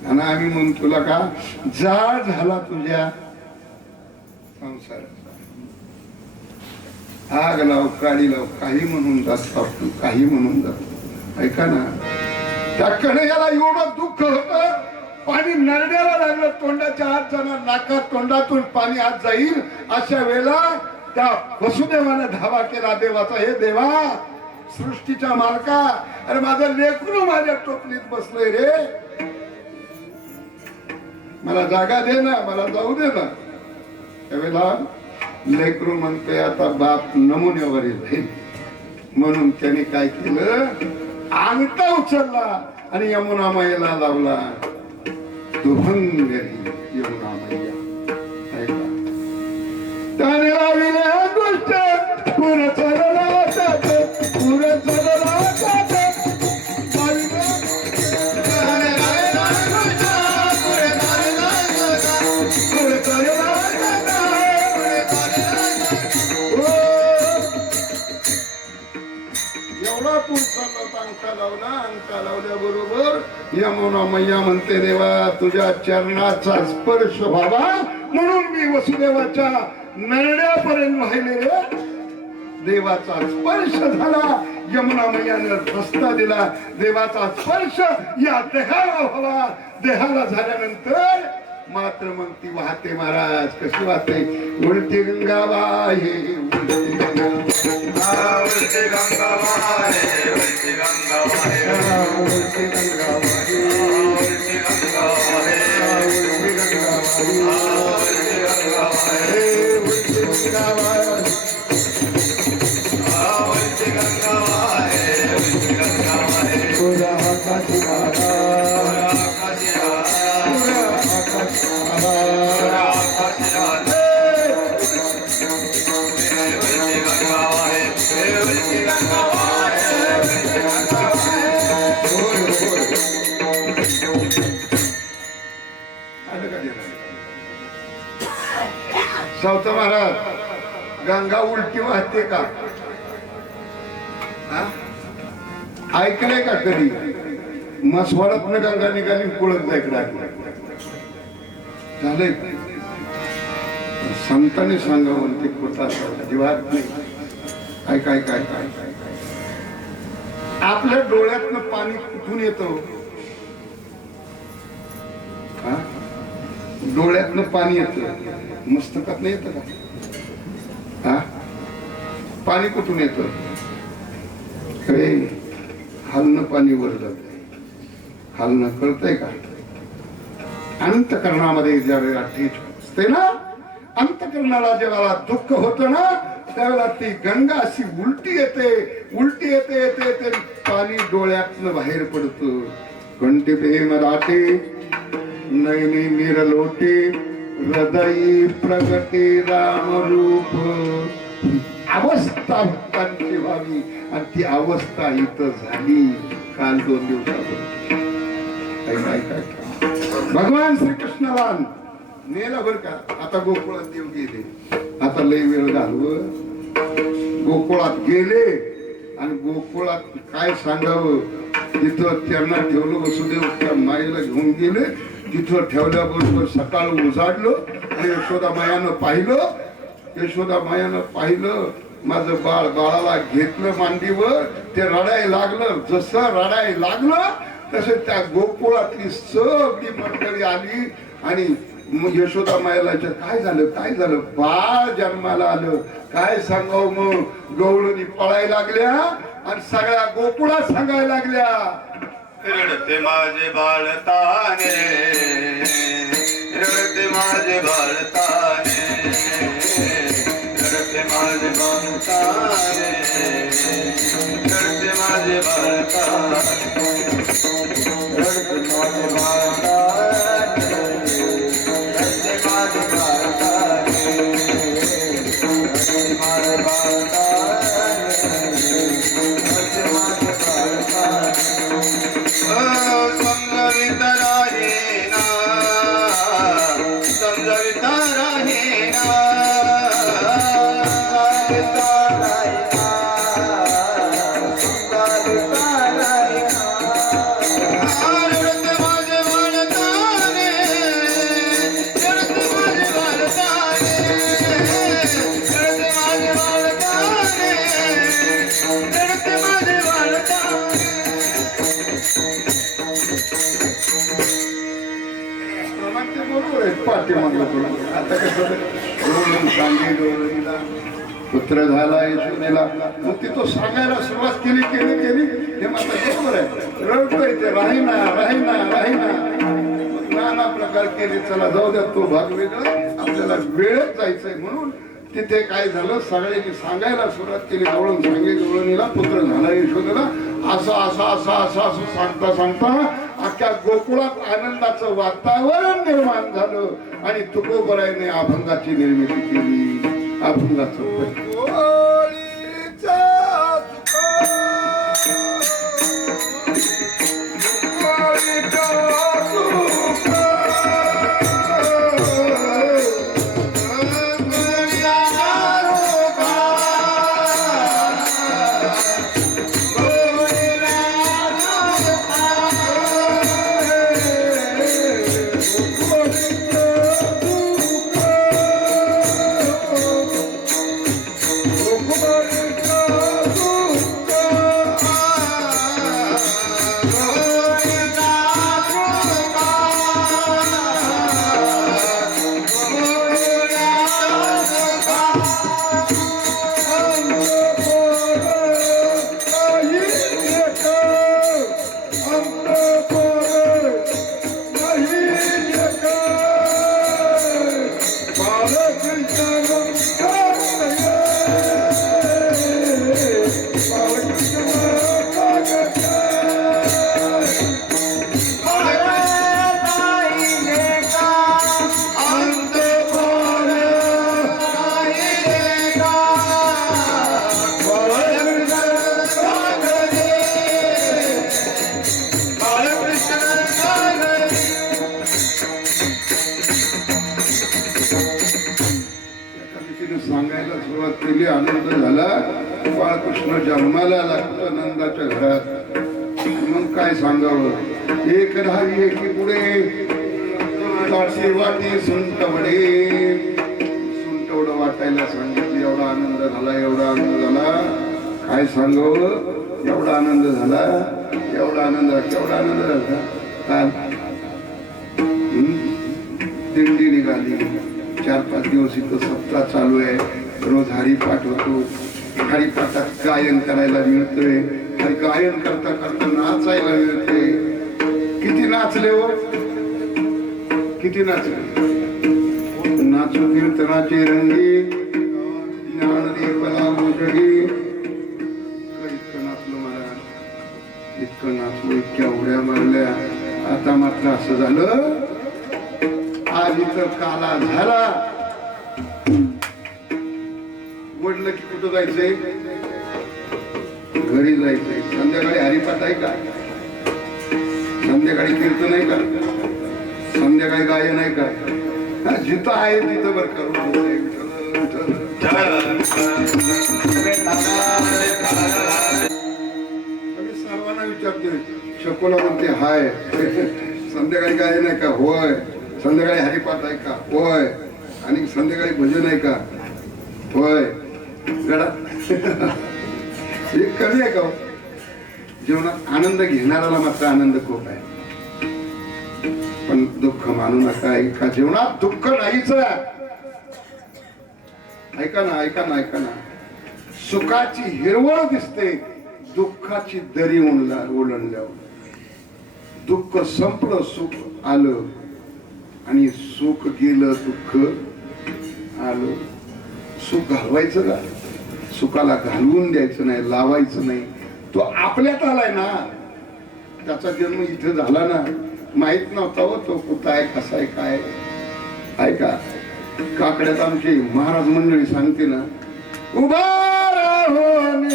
आणि आम्ही म्हणून तुला का जाळ झाला तुझ्या संसाराचा आग लाव काळी लाव काही म्हणून जात तू काही म्हणून जात ऐका ना त्या कन्हैयाला एवढं दुःख होत पाणी नरड्याला लागलं तोंडाच्या आत जाणार नाकात तोंडातून पाणी आत जाईल अशा वेळेला त्या वसुदेवाने धावा केला देवाचा हे देवा सृष्टीच्या मालका अरे माझं लेकरू माझ्या टोपलीत बसलंय रे मला जागा दे ना मला जाऊ दे ना त्यावेळेला लेकरू म्हणतोय आता बाप नमुन्यावर येईल म्हणून त्याने काय केलं अंगठा उचलला आणि यमुना माईला लावला दुभंगरी यमुना मैया ऐका त्याने लावलेल्या गोष्ट पुर चलला जात पुर चलला जात अंका लावल्याबरोबर यमुना मैया म्हणते देवा तुझ्या चरणाचा स्पर्श व्हावा म्हणून मी वसुदेवाच्या नरड्यापर्यंत वाहिले रे देवाचा स्पर्श झाला यमुना मैयाने रस्ता दिला देवाचा स्पर्श या देहाला व्हावा देहाला झाल्यानंतर मात्र मग ती वाहते महाराज कशी वाहते उलटी गंगा वाहे उलटी गंगा उलटी गंगा वाहे उलटी गंगा वाहे उलटी गंगा वाहे उलटी गंगा वाहे उलटी गंगा वाहे उलटी गंगा वाहे उलटी गंगा वाहे उलटी गंगा वाहे पूरा आकाशी आकाश सावता महाराज गंगा उलटी वाहते का ऐकलंय का कधी मसवाडात गंगा निघाली कुळत जायकडे झालंय संतांनी सांगावं ते खोटा अजिबात नाही काय काय काय काय काय आपल्या डोळ्यातनं पाणी कुठून येतं डोळ्यातनं पाणी येतं मस्तकात नाही येतं का पाणी कुठून येतं हलनं पाणी वर जात हलनं कळतंय का अंतकरणामध्ये ज्यावेळेला ठेच असते ना अंतकरणाला जेव्हा दुःख होतं ना त्यावेळेला ती गंगा अशी उलटी येते येते पाणी डोळ्यातनं बाहेर पडतं घंटे प्रेम दाटे नैनी निरलोटे हृदयी प्रगटे राम रूप अवस्था भक्तांची व्हावी आणि ती अवस्था इथं झाली काल 2 दिवसापूर्वी भगवान श्रीकृष्णाला नेला बर का आता गोकुळात देव गेले आता लय वेळ घालव गोकुळात गेले आणि गोकुळात काय सांगावं, तिथं त्यांना ठेवलं. वसुदेव त्या माईला घेऊन गेले. तिथं ठेवल्याबरोबर सकाळ उजाडलं आणि यशोदा मायानं पाहिलं. यशोदा मायानं पाहिलं माझं बाळ. बाळाला घेतलं मांडीवर. ते रडायला लागलं. जसं रडायला लागलं तसं त्या गोकुळातली सगळी मंडळी आली आणि मग यशोदा मायाला काय झालं, काय झालं, बाळ जन्माला आलं. काय सांगावं मग, गवळणी पळायला लागल्या आणि सगळ्या गोकुळात सांगायला लागल्या, रडते माझे बाळ ताने, रडते माझे बाळ ताने, रडते माझे बाळ ताने, रडते माझे बाळ ताने, रडते माझे बाळ ताने, रडते माझे बाळ ताने, रडते माझे बाळ ताने, रडते माझे बाळ ताने. समजवित राहीना, समजवित राहीना, रडते माझे बाळ ताने, रडते माझे बाळ ताने, रडते माझे बाळ ताने, रडते माझे बाळ ताने. ते बरोबर आहे. पाठीमागलं तुला आता कसं डोळून सांगे डोळीला पुत्र झाला यशोदेला. मग ती तो सांगायला सुरुवात केली केली केली. हे मात्र बरोबर आहे. रडतोय ते राहीना राहीना राहीना. मग नाना प्रकार केले. चला जाऊ द्या, तो भाग वेगळा, आपल्याला वेळच जायचंय. म्हणून तिथे काय झालं, सगळ्यांनी सांगायला सुरुवात केली. गवळण सांगे गवळणीला पुत्र झाला यशोदेला. असं असं असं असं असं सांगता सांगता अख्ख्या गोकुळात आनंदाचं वातावरण निर्माण झालं आणि तुकोबरायने अभंगाची निर्मिती केली. अभंगाचं सांगायला सुरुवात केली. आनंद झाला. बाळकृष्ण जन्माला लागलं नंदाच्या घरात. मग काय सांगावं, एक धावी एकी पुढे वाटी वाटी सुंटवडे. सुंटवड वाटायला सांगितली. एवढा आनंद झाला, एवढा आनंद झाला, काय सांगावं, एवढा आनंद झाला, एवढा आनंद झाला, केवढा आनंद झाला. काय दिंडी निघाली. 4-5 दिवस इथं सप्ताह चालू आहे. रोज हरिपाठ होतो. हरिपाठात गायन करायला मिळतंय. आणि गायन करता करता नाचायला मिळते. किती नाचले हो, किती नाचले. नाचू कीर्तनाचे रंगी ज्ञान देवला मोजगी. इतकं नाचलो मला, इतकं नाचलो, इतक्या उड्या मारल्या. आता मात्र असं झालं, आज इथं काला झाला. वडलं की कुठं जायचंय, घरी जायचंय. संध्याकाळी हरिपाठ आहे का, संध्याकाळी कीर्तन आहे का, संध्याकाळी गायन आहे का. जिथं आहे तिथं बरं करून मी सर्वांना विचारतोय शकुला म्हणते हाय संध्याकाळी काय नाही का होय संध्याकाळी हरिपाठ आहे का होय आणि संध्याकाळी भजन आहे का होय गडा हे कमी आहे का हो? जीवनात आनंद घेणाऱ्याला मात्र आनंद खूप आहे पण दुःख मानू नका ऐका जीवनात दुःख नाहीच ऐका ना ऐका ना ऐका ना सुखाची हिरवळ दिसते दुःखाची दरी ओलांडल्यावर दुःख संपलं सुख आलं आणि सुख गेलं दुःख आलं सुख घालवायचं का सुखाला घालवून द्यायचं नाही लावायचं नाही तो आपल्यात आलाय ना त्याचा जन्म इथे झाला ना माहित नव्हता हो तो कुठं आहे कसा आहे काय ऐका काकड्यात आमची महाराज मंडळी सांगते ना उभा राहून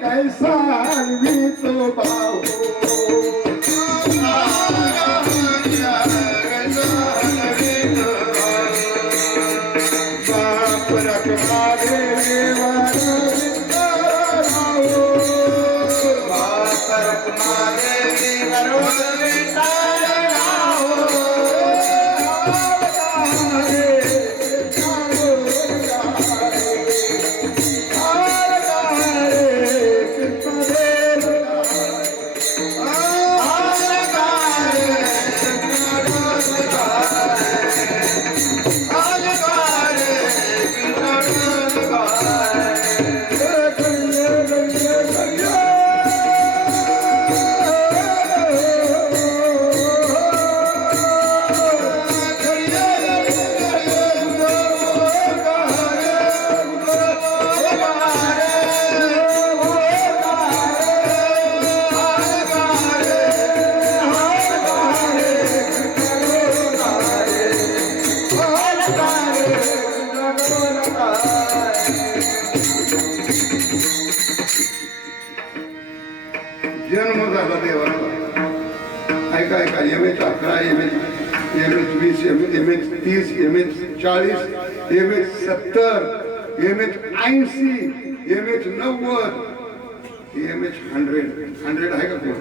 कैसा मी तो भाऊ जन्म झाला देवाचा ऐका ऐका MH 11 MH 20 MH 30 MH 40 MH 70 MH 80 MH 90 MH 100 आहे का कोण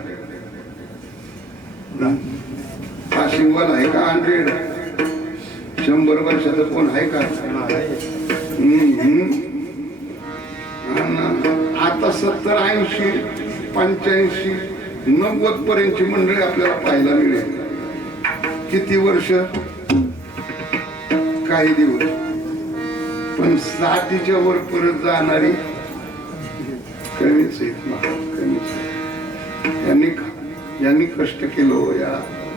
पाशिंगवाल आहे का 100 वर्षाचं कोण आहे का आता 70 80 85 90 पर्यंतची मंडळी आपल्याला पाहायला मिळेल किती वर्ष काही दिवस पण 60च्या वर परत जाणारी कमीच आहेत कमीच यांनी कष्ट केलं या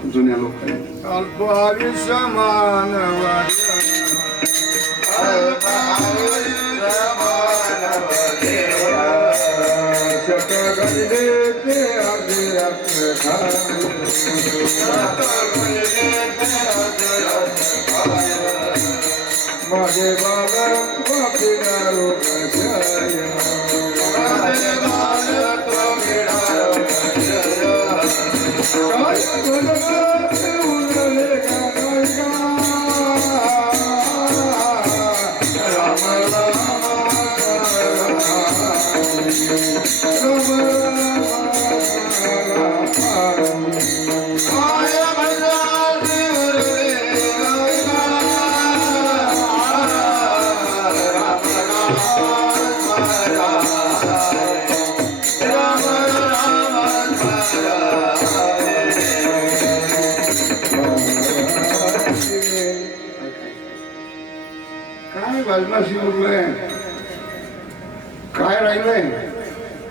जुन्या लोकांनी अल्प आयुष्य माझे बालक काय वाजनाशी उरलंय काय राहिलंय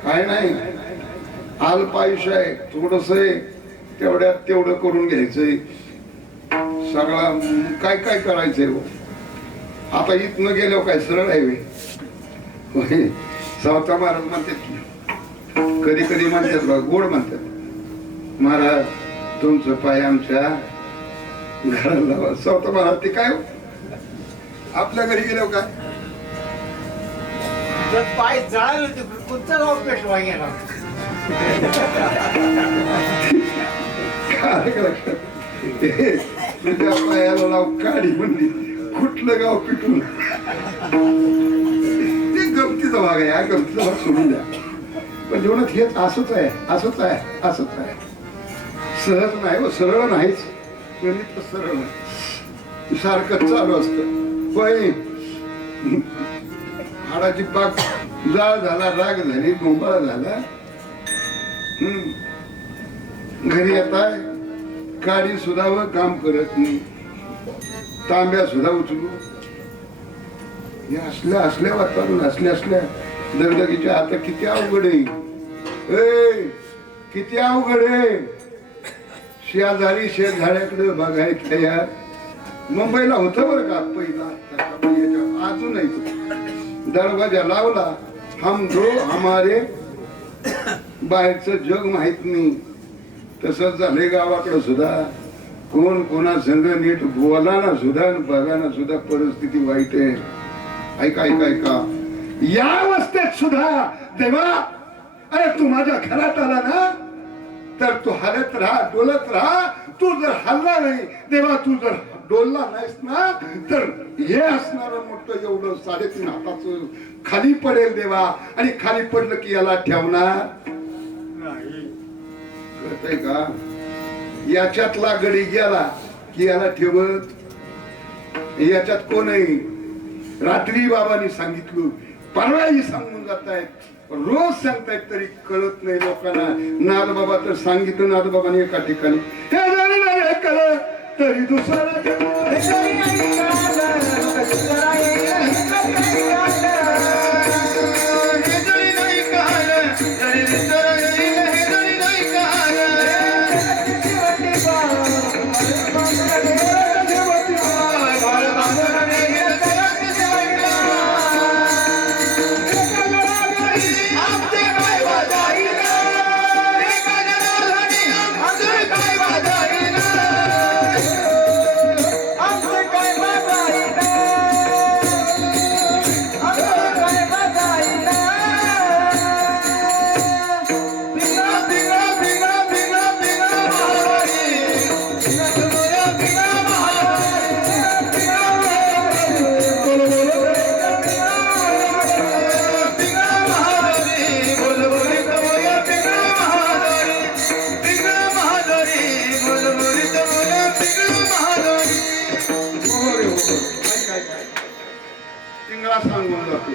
काय नाही अल्प आयुष्य आहे थोडस तेवढ्यात तेवढं करून घ्यायचंय सगळा काय काय करायचंय आता इथनं गेलो काय सरळ आहे सावता महाराज म्हणतात की कधी कधी म्हणतात बा गोड म्हणतात महाराज तुमचं पाय आमच्या घराला लावा सावता महाराज ते काय आपल्या घरी गेलो काय पाय जळाले होते कोणतं गाव पेशवा गेला तुझ्या पायाला लाव काढी म्हणली कुठलं गाव पिटून ते गमतीचा भाग आहे, या गमतीचा भाग सोडून द्या. पण जीवनात हेच असंच आहे, असंच आहे, असंच आहे. सहज नाही व सरळ नाहीच. गणित सरळ नाही, सारखं चालू असतं. होय, हाडाची पाक जाळ झाला, राग झाली, गोंबाळा झाला. घरी येताय, काडी सुद्धा व काम करत नाही, तांब्या सुद्धा उचलू. हे असल्या वातावरण, असल्या दगदगीच्या आता किती अवघड आहे, किती अवघड आहे. शेजारी शेजाऱ्याकडे बघायचं यार. मुंबईला होतं बरं का पहिला, अजूनही दरवाजा लावला, हम दो हमारे, बाहेरचं जग माहित नाही. तसंच झालंय गावाकडे सुद्धा. कोण कोणा संग नीट बोलाना सुद्धा बघाना सुद्धा परिस्थिती वाईट आहे. ऐका ऐका ऐका, या अवस्थेत सुद्धा देवा, अरे तू माझ्या घरात आला ना, तर तू हलत राहा, डोलत राहा. तू जर हल्ला नाही देवा, तू जर डोलला नाहीस ना, तर हे असणार मोठं एवढं 3.5 हाताचं खाली पडेल देवा. आणि खाली पडलं की याला ठेवणार नाही. कळतंय का? याच्यातला गडी गेला की याला ठेवत. याच्यात कोण आहे? रात्री बाबांनी सांगितलं, परवाही सांगून जातायत, रोज सांगतायत, तरी कळत नाही लोकांना. नाद बाबा तर सांगितलं, नाद बाबांनी एका ठिकाणी, हे जरी नाही कळत तरी दुसरं सांगून जातो.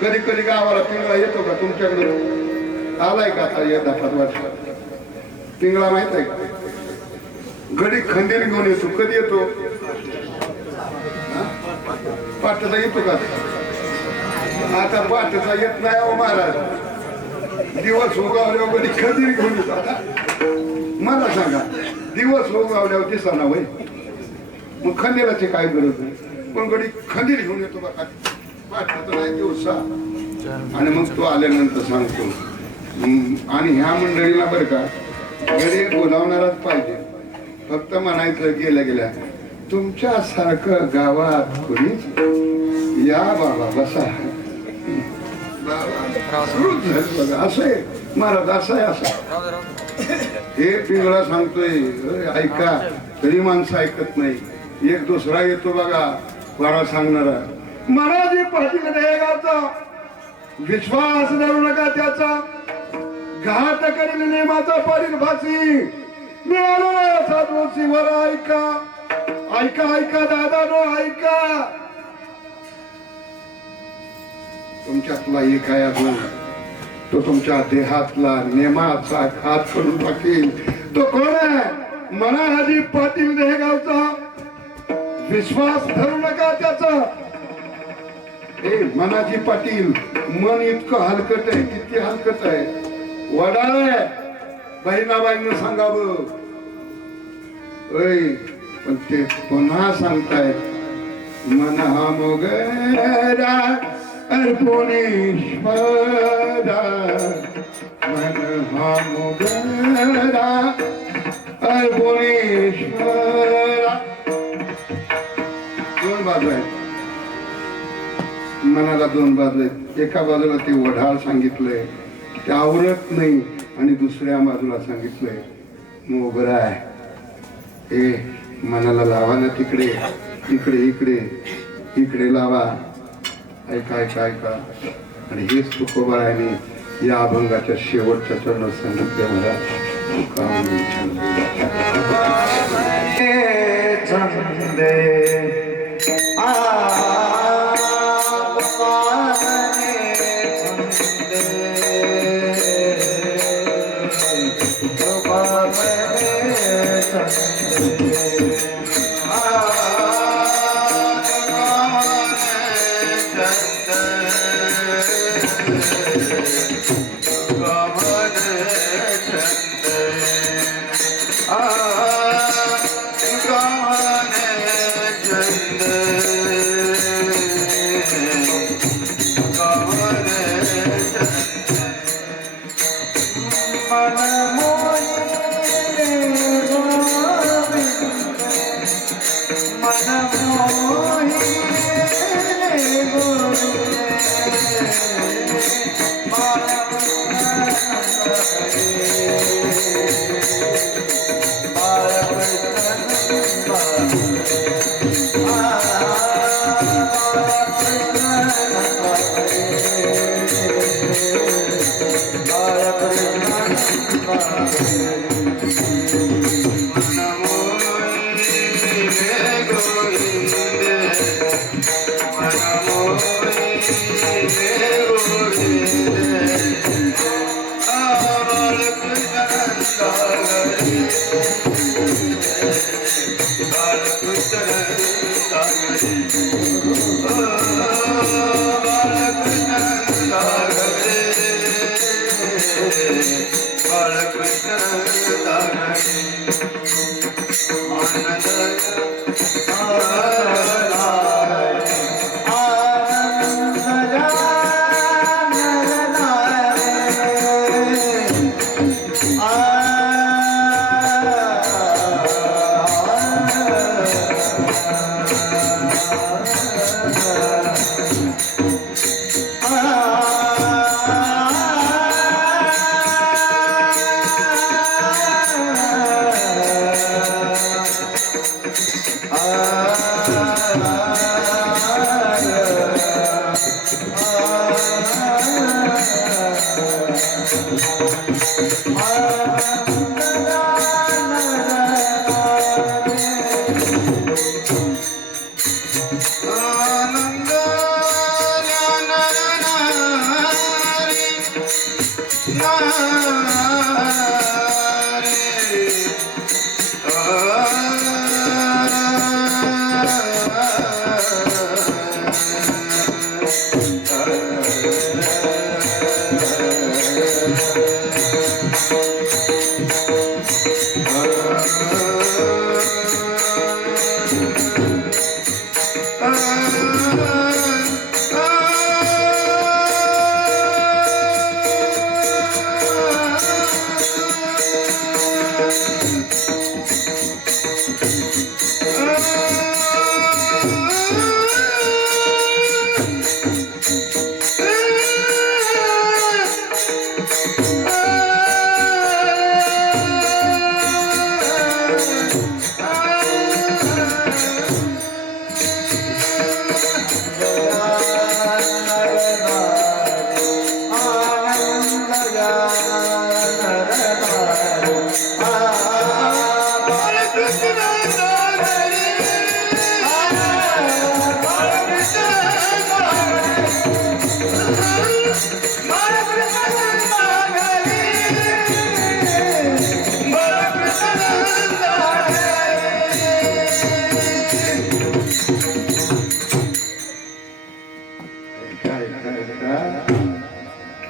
कधी कधी गावाला पिंगळा येतो का तुमच्याकडे? आलाय का आता या 10 वर्षात? पिंगळा माहित आहे का? घडी खंडीर घेऊन येतो. कधी येतो? पाठचा येतो का? आता पाठचा येत नाही हो महाराज. दिवस उगावल्यावर घडी खंडीर घेऊन येतो. आता मला सांगा, दिवस उगावल्यावर दिसाना वय, मग खंडीराची काय गरज नाही. पण घडी खंडीर घेऊन येतो बघा, पाठचा नाही दिवसा. आणि मग तो आल्यानंतर सांगतो. आणि ह्या मंडळीला बरं का घरी बोलावणारच पाहिजे. फक्त म्हणायचं गेल्या तुमच्यासारखं गावात कोणीच, या बाबा बसा बघा, असं आहे महाराज, असं आहे असं. हे पिंगळा सांगतोय ऐका, तरी माणसं ऐकत नाही. एक दुसरा येतो बघा वारा सांगणारा, महाराजी पाटील गावचा विश्वास धरू नका त्याचा, घात करील नेमाचा पाटील भासी. मी आलो साधूवर, ऐका ऐका ऐका दादा नो ऐका. तुमच्यातला एक आहे अजून, तो तुमच्या देहातला नेमाचा घात करून टाकेल. तो कोण आहे? मनाजी पाटील देहगावचा. विश्वास धरू नका त्याचा. हे मनाजी पाटील मन इतकं हलकट आहे, किती हलकट आहे. वडाळ बहिणाबाईंना सांगावं, पण ते पुन्हा सांगतायत मन हा मोगरा अर्पुणेश्वरा, मन हा मोगरा अर्पुणेश्वरा. दोन बाजू आहेत मनाला, दोन बाजू आहेत. एका बाजूला ते वढाळ सांगितलंय, ते आवरत नाही, आणि दुसऱ्या बाजूला सांगितलंय मोगरा आहे. हे मनाला लावा ना तिकडे, इकडे इकडे इकडे लावा. ऐका ऐका ऐका. आणि हेच तुकोबाराने या अभंगाच्या शेवटच्या चरण सांगितले मला.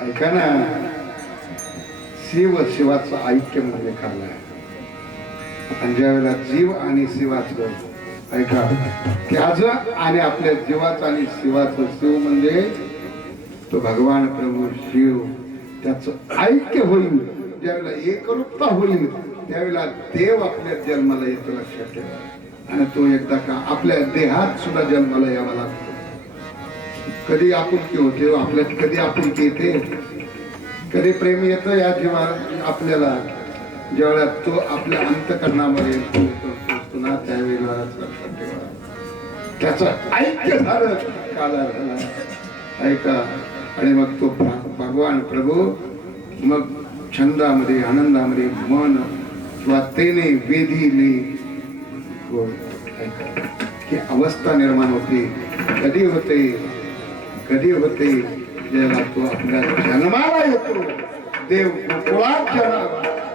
ऐका ना, शिव शिवाचं ऐक्य मध्ये खाल्लाय. आणि ज्या वेळेला जीव आणि शिवाचं ऐका त्याचं आणि आपल्या जीवाचं आणि शिवाचं, शिव म्हणजे तो भगवान प्रभू शिव, त्याचं ऐक्य होईल. ज्यावेळेला एकरूपता होईल त्यावेळेला देव आपल्या जन्माला येतो, लक्षात ठेवा. आणि तो एकदा का आपल्या देहात सुद्धा जन्माला यावा लागतो. कधी आपुलकी होते आपल्यात, कधी आपुलकी येते, कधी प्रेम येतं या जीवा आपल्याला. ज्यावेळेला तो आपल्या अंतकरणामध्ये पोहोचतो ना त्यावेळेला लक्षात ठेवा त्याचं ऐक्य झालं काला झाला ऐका. आणि मग तो भगवान प्रभू मग छंदामध्ये आनंदामध्ये मन किंवा तेने वेधीले ही अवस्था निर्माण होते. कधी होते जेव्हा तो आपल्या जन्माला येतो. देव गोकुळात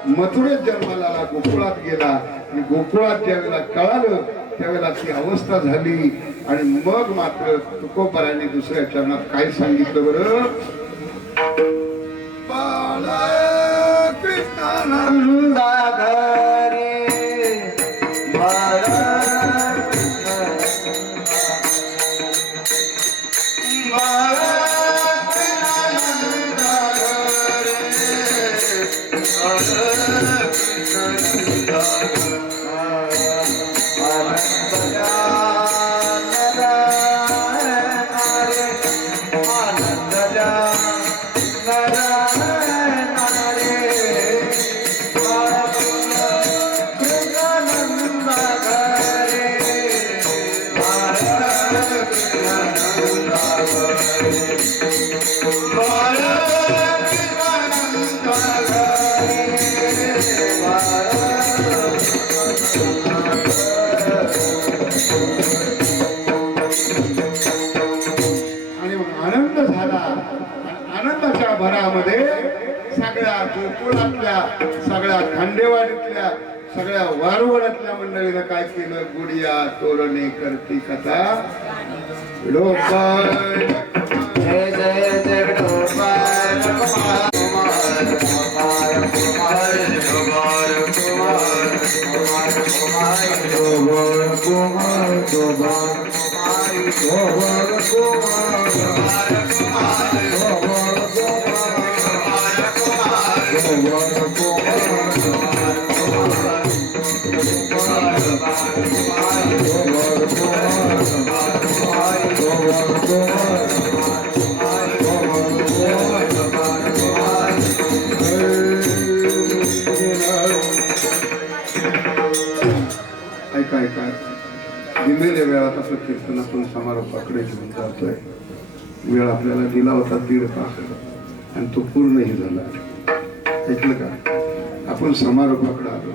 मथुरेत जन्माला आला, गोकुळात गेला आणि गोकुळात ज्यावेळेला कळालं त्यावेळेला ती अवस्था झाली. आणि मग मात्र तुकोबाराने दुसऱ्या चरणात काय सांगितलं बरं? कृष्णानंदा घरे भरामध्ये सगळ्या गोकुळातल्या सगळ्या खांडेवाडीतल्या सगळ्या वारवडातल्या मंडळीनं काय केलं? गुडिया तोरणे करती कथा विडोबाय जय जय जय विठोबाय कुमार कुमार कुमार कुमार कुमार कुमार कुमार ऐका दिलेल्या वेळात आपलं कीर्तन आपण समारोपाकडे घेऊन जातोय. वेळ आपल्याला दिला होता 1.5 तास आणि तो पूर्णही झाला. ऐकलं का? आपण समारोपाकडे आलो.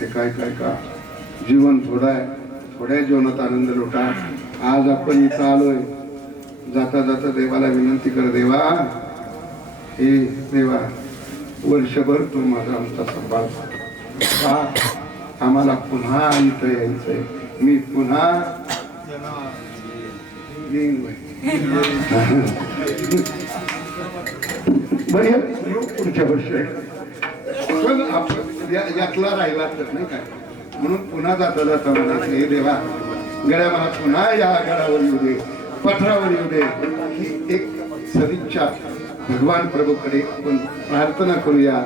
हे काय का जीवन थोड्या जीवनात आनंद लुटा. आज आपण इथं आलोय. जाता जाता देवाला विनंती कर, देवा हे देवा वर्षभर तू माझा आमचा सांभाळ का आम्हाला पुन्हा इथं यायचंय. मी पुन्हा येईन. पुढच्या वर्षी पण आपण यातला राहिला तर नाही काय म्हणून पुन्हा जाता जाता म्हणायचं, हे देवा गड्या मला पुन्हा या गडावर येऊ दे, पथरावर येऊ दे. ही एक सदिच्छा भगवान प्रभूकडे आपण प्रार्थना करूया.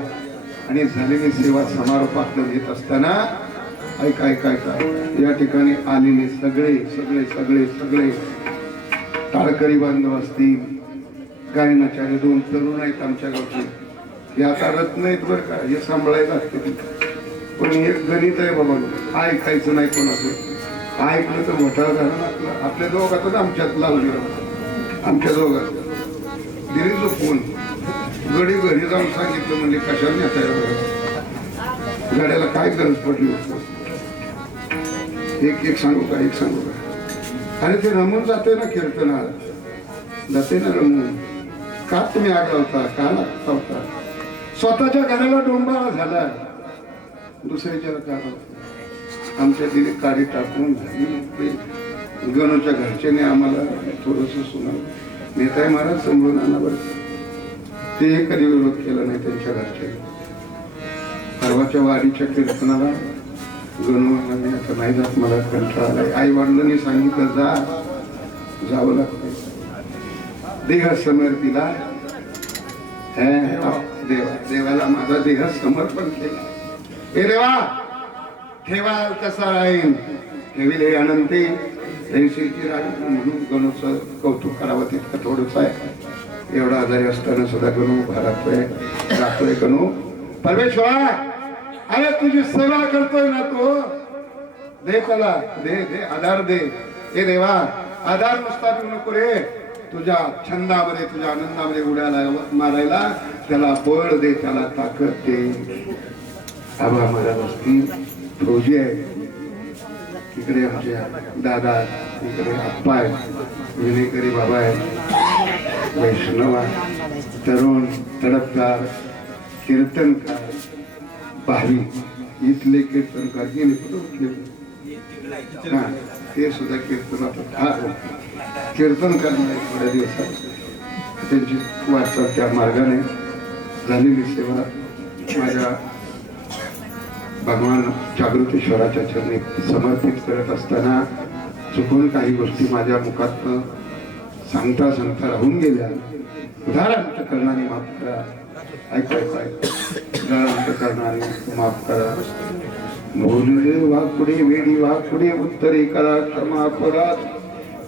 आणि झालेली सेवा समारोपात घेत असताना ऐका या ठिकाणी आलेले सगळे सगळे सगळे सगळे टाळकरी बांधव असतील, गायनाचार्य 2 तरुण आहेत आमच्या गावचे. हे आता रत्न आहेत बरं का, हे सांभाळायला लागते. पण एक गणित आहे बाबा, ऐकायचं नाही कोणाचं. ऐकलं तर मोठा झाला आपल्या दोघातच आमच्यात लावली. आमच्या दोघात दिली जो फोन गडी घरी जाऊन सांगितलं म्हणजे कशाला नेता गाड्याला काय गरज पडली होती. एक सांगू का अरे ते रमून जाते ना कीर्तनात, जाते ना रमून. का तुम्ही आग लावता, का लागता होता? स्वतःच्या घराला डोंबाळा झाला, दुसऱ्याच्या का लावता? आमच्या दिली काडी टाकून झाली. गणूच्या घरच्याने आम्हाला थोडंसं सुनावलं, नेताय महाराज समजून आणा बरं. ते कधी विरोध केला नाही त्यांच्या घरच्या. परवाच्या वारीच्या कीर्तनाला गणू आता नाही जात, मला कंटाळा आलाय. आई वडिलांनी सांगितलं जावं लागतं. देह समर्पिला देवाला माझा देह समर्पण केला. हे देवा ठेवाल कसा राहील, ठेविले अनंती रेषेची राहील. म्हणून गणूचं कौतुक करावं तितकं थोडंच आहे. एवढा आजारी असताना सुद्धा गणू घरातोय राहतोय. गणू परमेश्वरा अरे तुझी सेवा करतोय ना, तो दे त्याला, दे दे आधार दे. हे देवा आधार नुसता देऊ नको रे, तुझ्या छंदामध्ये तुझ्या आनंदामध्ये उड्या मारायला त्याला बळ दे, त्याला ताकद दे. आबा माझ्या वस्ती फौजी आहे, इकडे आमच्या दादा, इकडे आप्पा आहे, विनेकरी बाबा आहे, वैष्णव आहे, तरुण तडफदार कीर्तनकार भावी इथले कीर्तनकार गेले कुठं उठले हा ते सुद्धा कीर्तनात हा कीर्तन करणारे थोड्या दिवसात त्यांची वाटचाल त्या मार्गाने झालेली सेवा माझ्या भगवान जागृतेश्वराच्या चरणी समर्पित करत असताना चुकून काही गोष्टी माझ्या मुखातनं सांगता सांगता राहून गेल्या. उदाहरण करणारी माफ करा, उदाहरण करणारी माफ करा. बोलले वाकुडे वेडी वाकुडे उत्तरे करा क्षमा करा.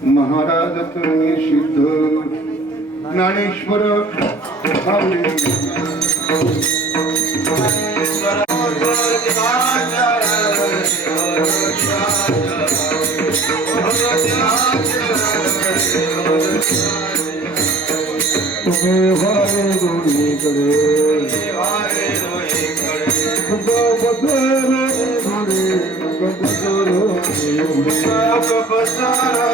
महाराज तुम्ही सिद्ध ज्ञानेश्वर बसारा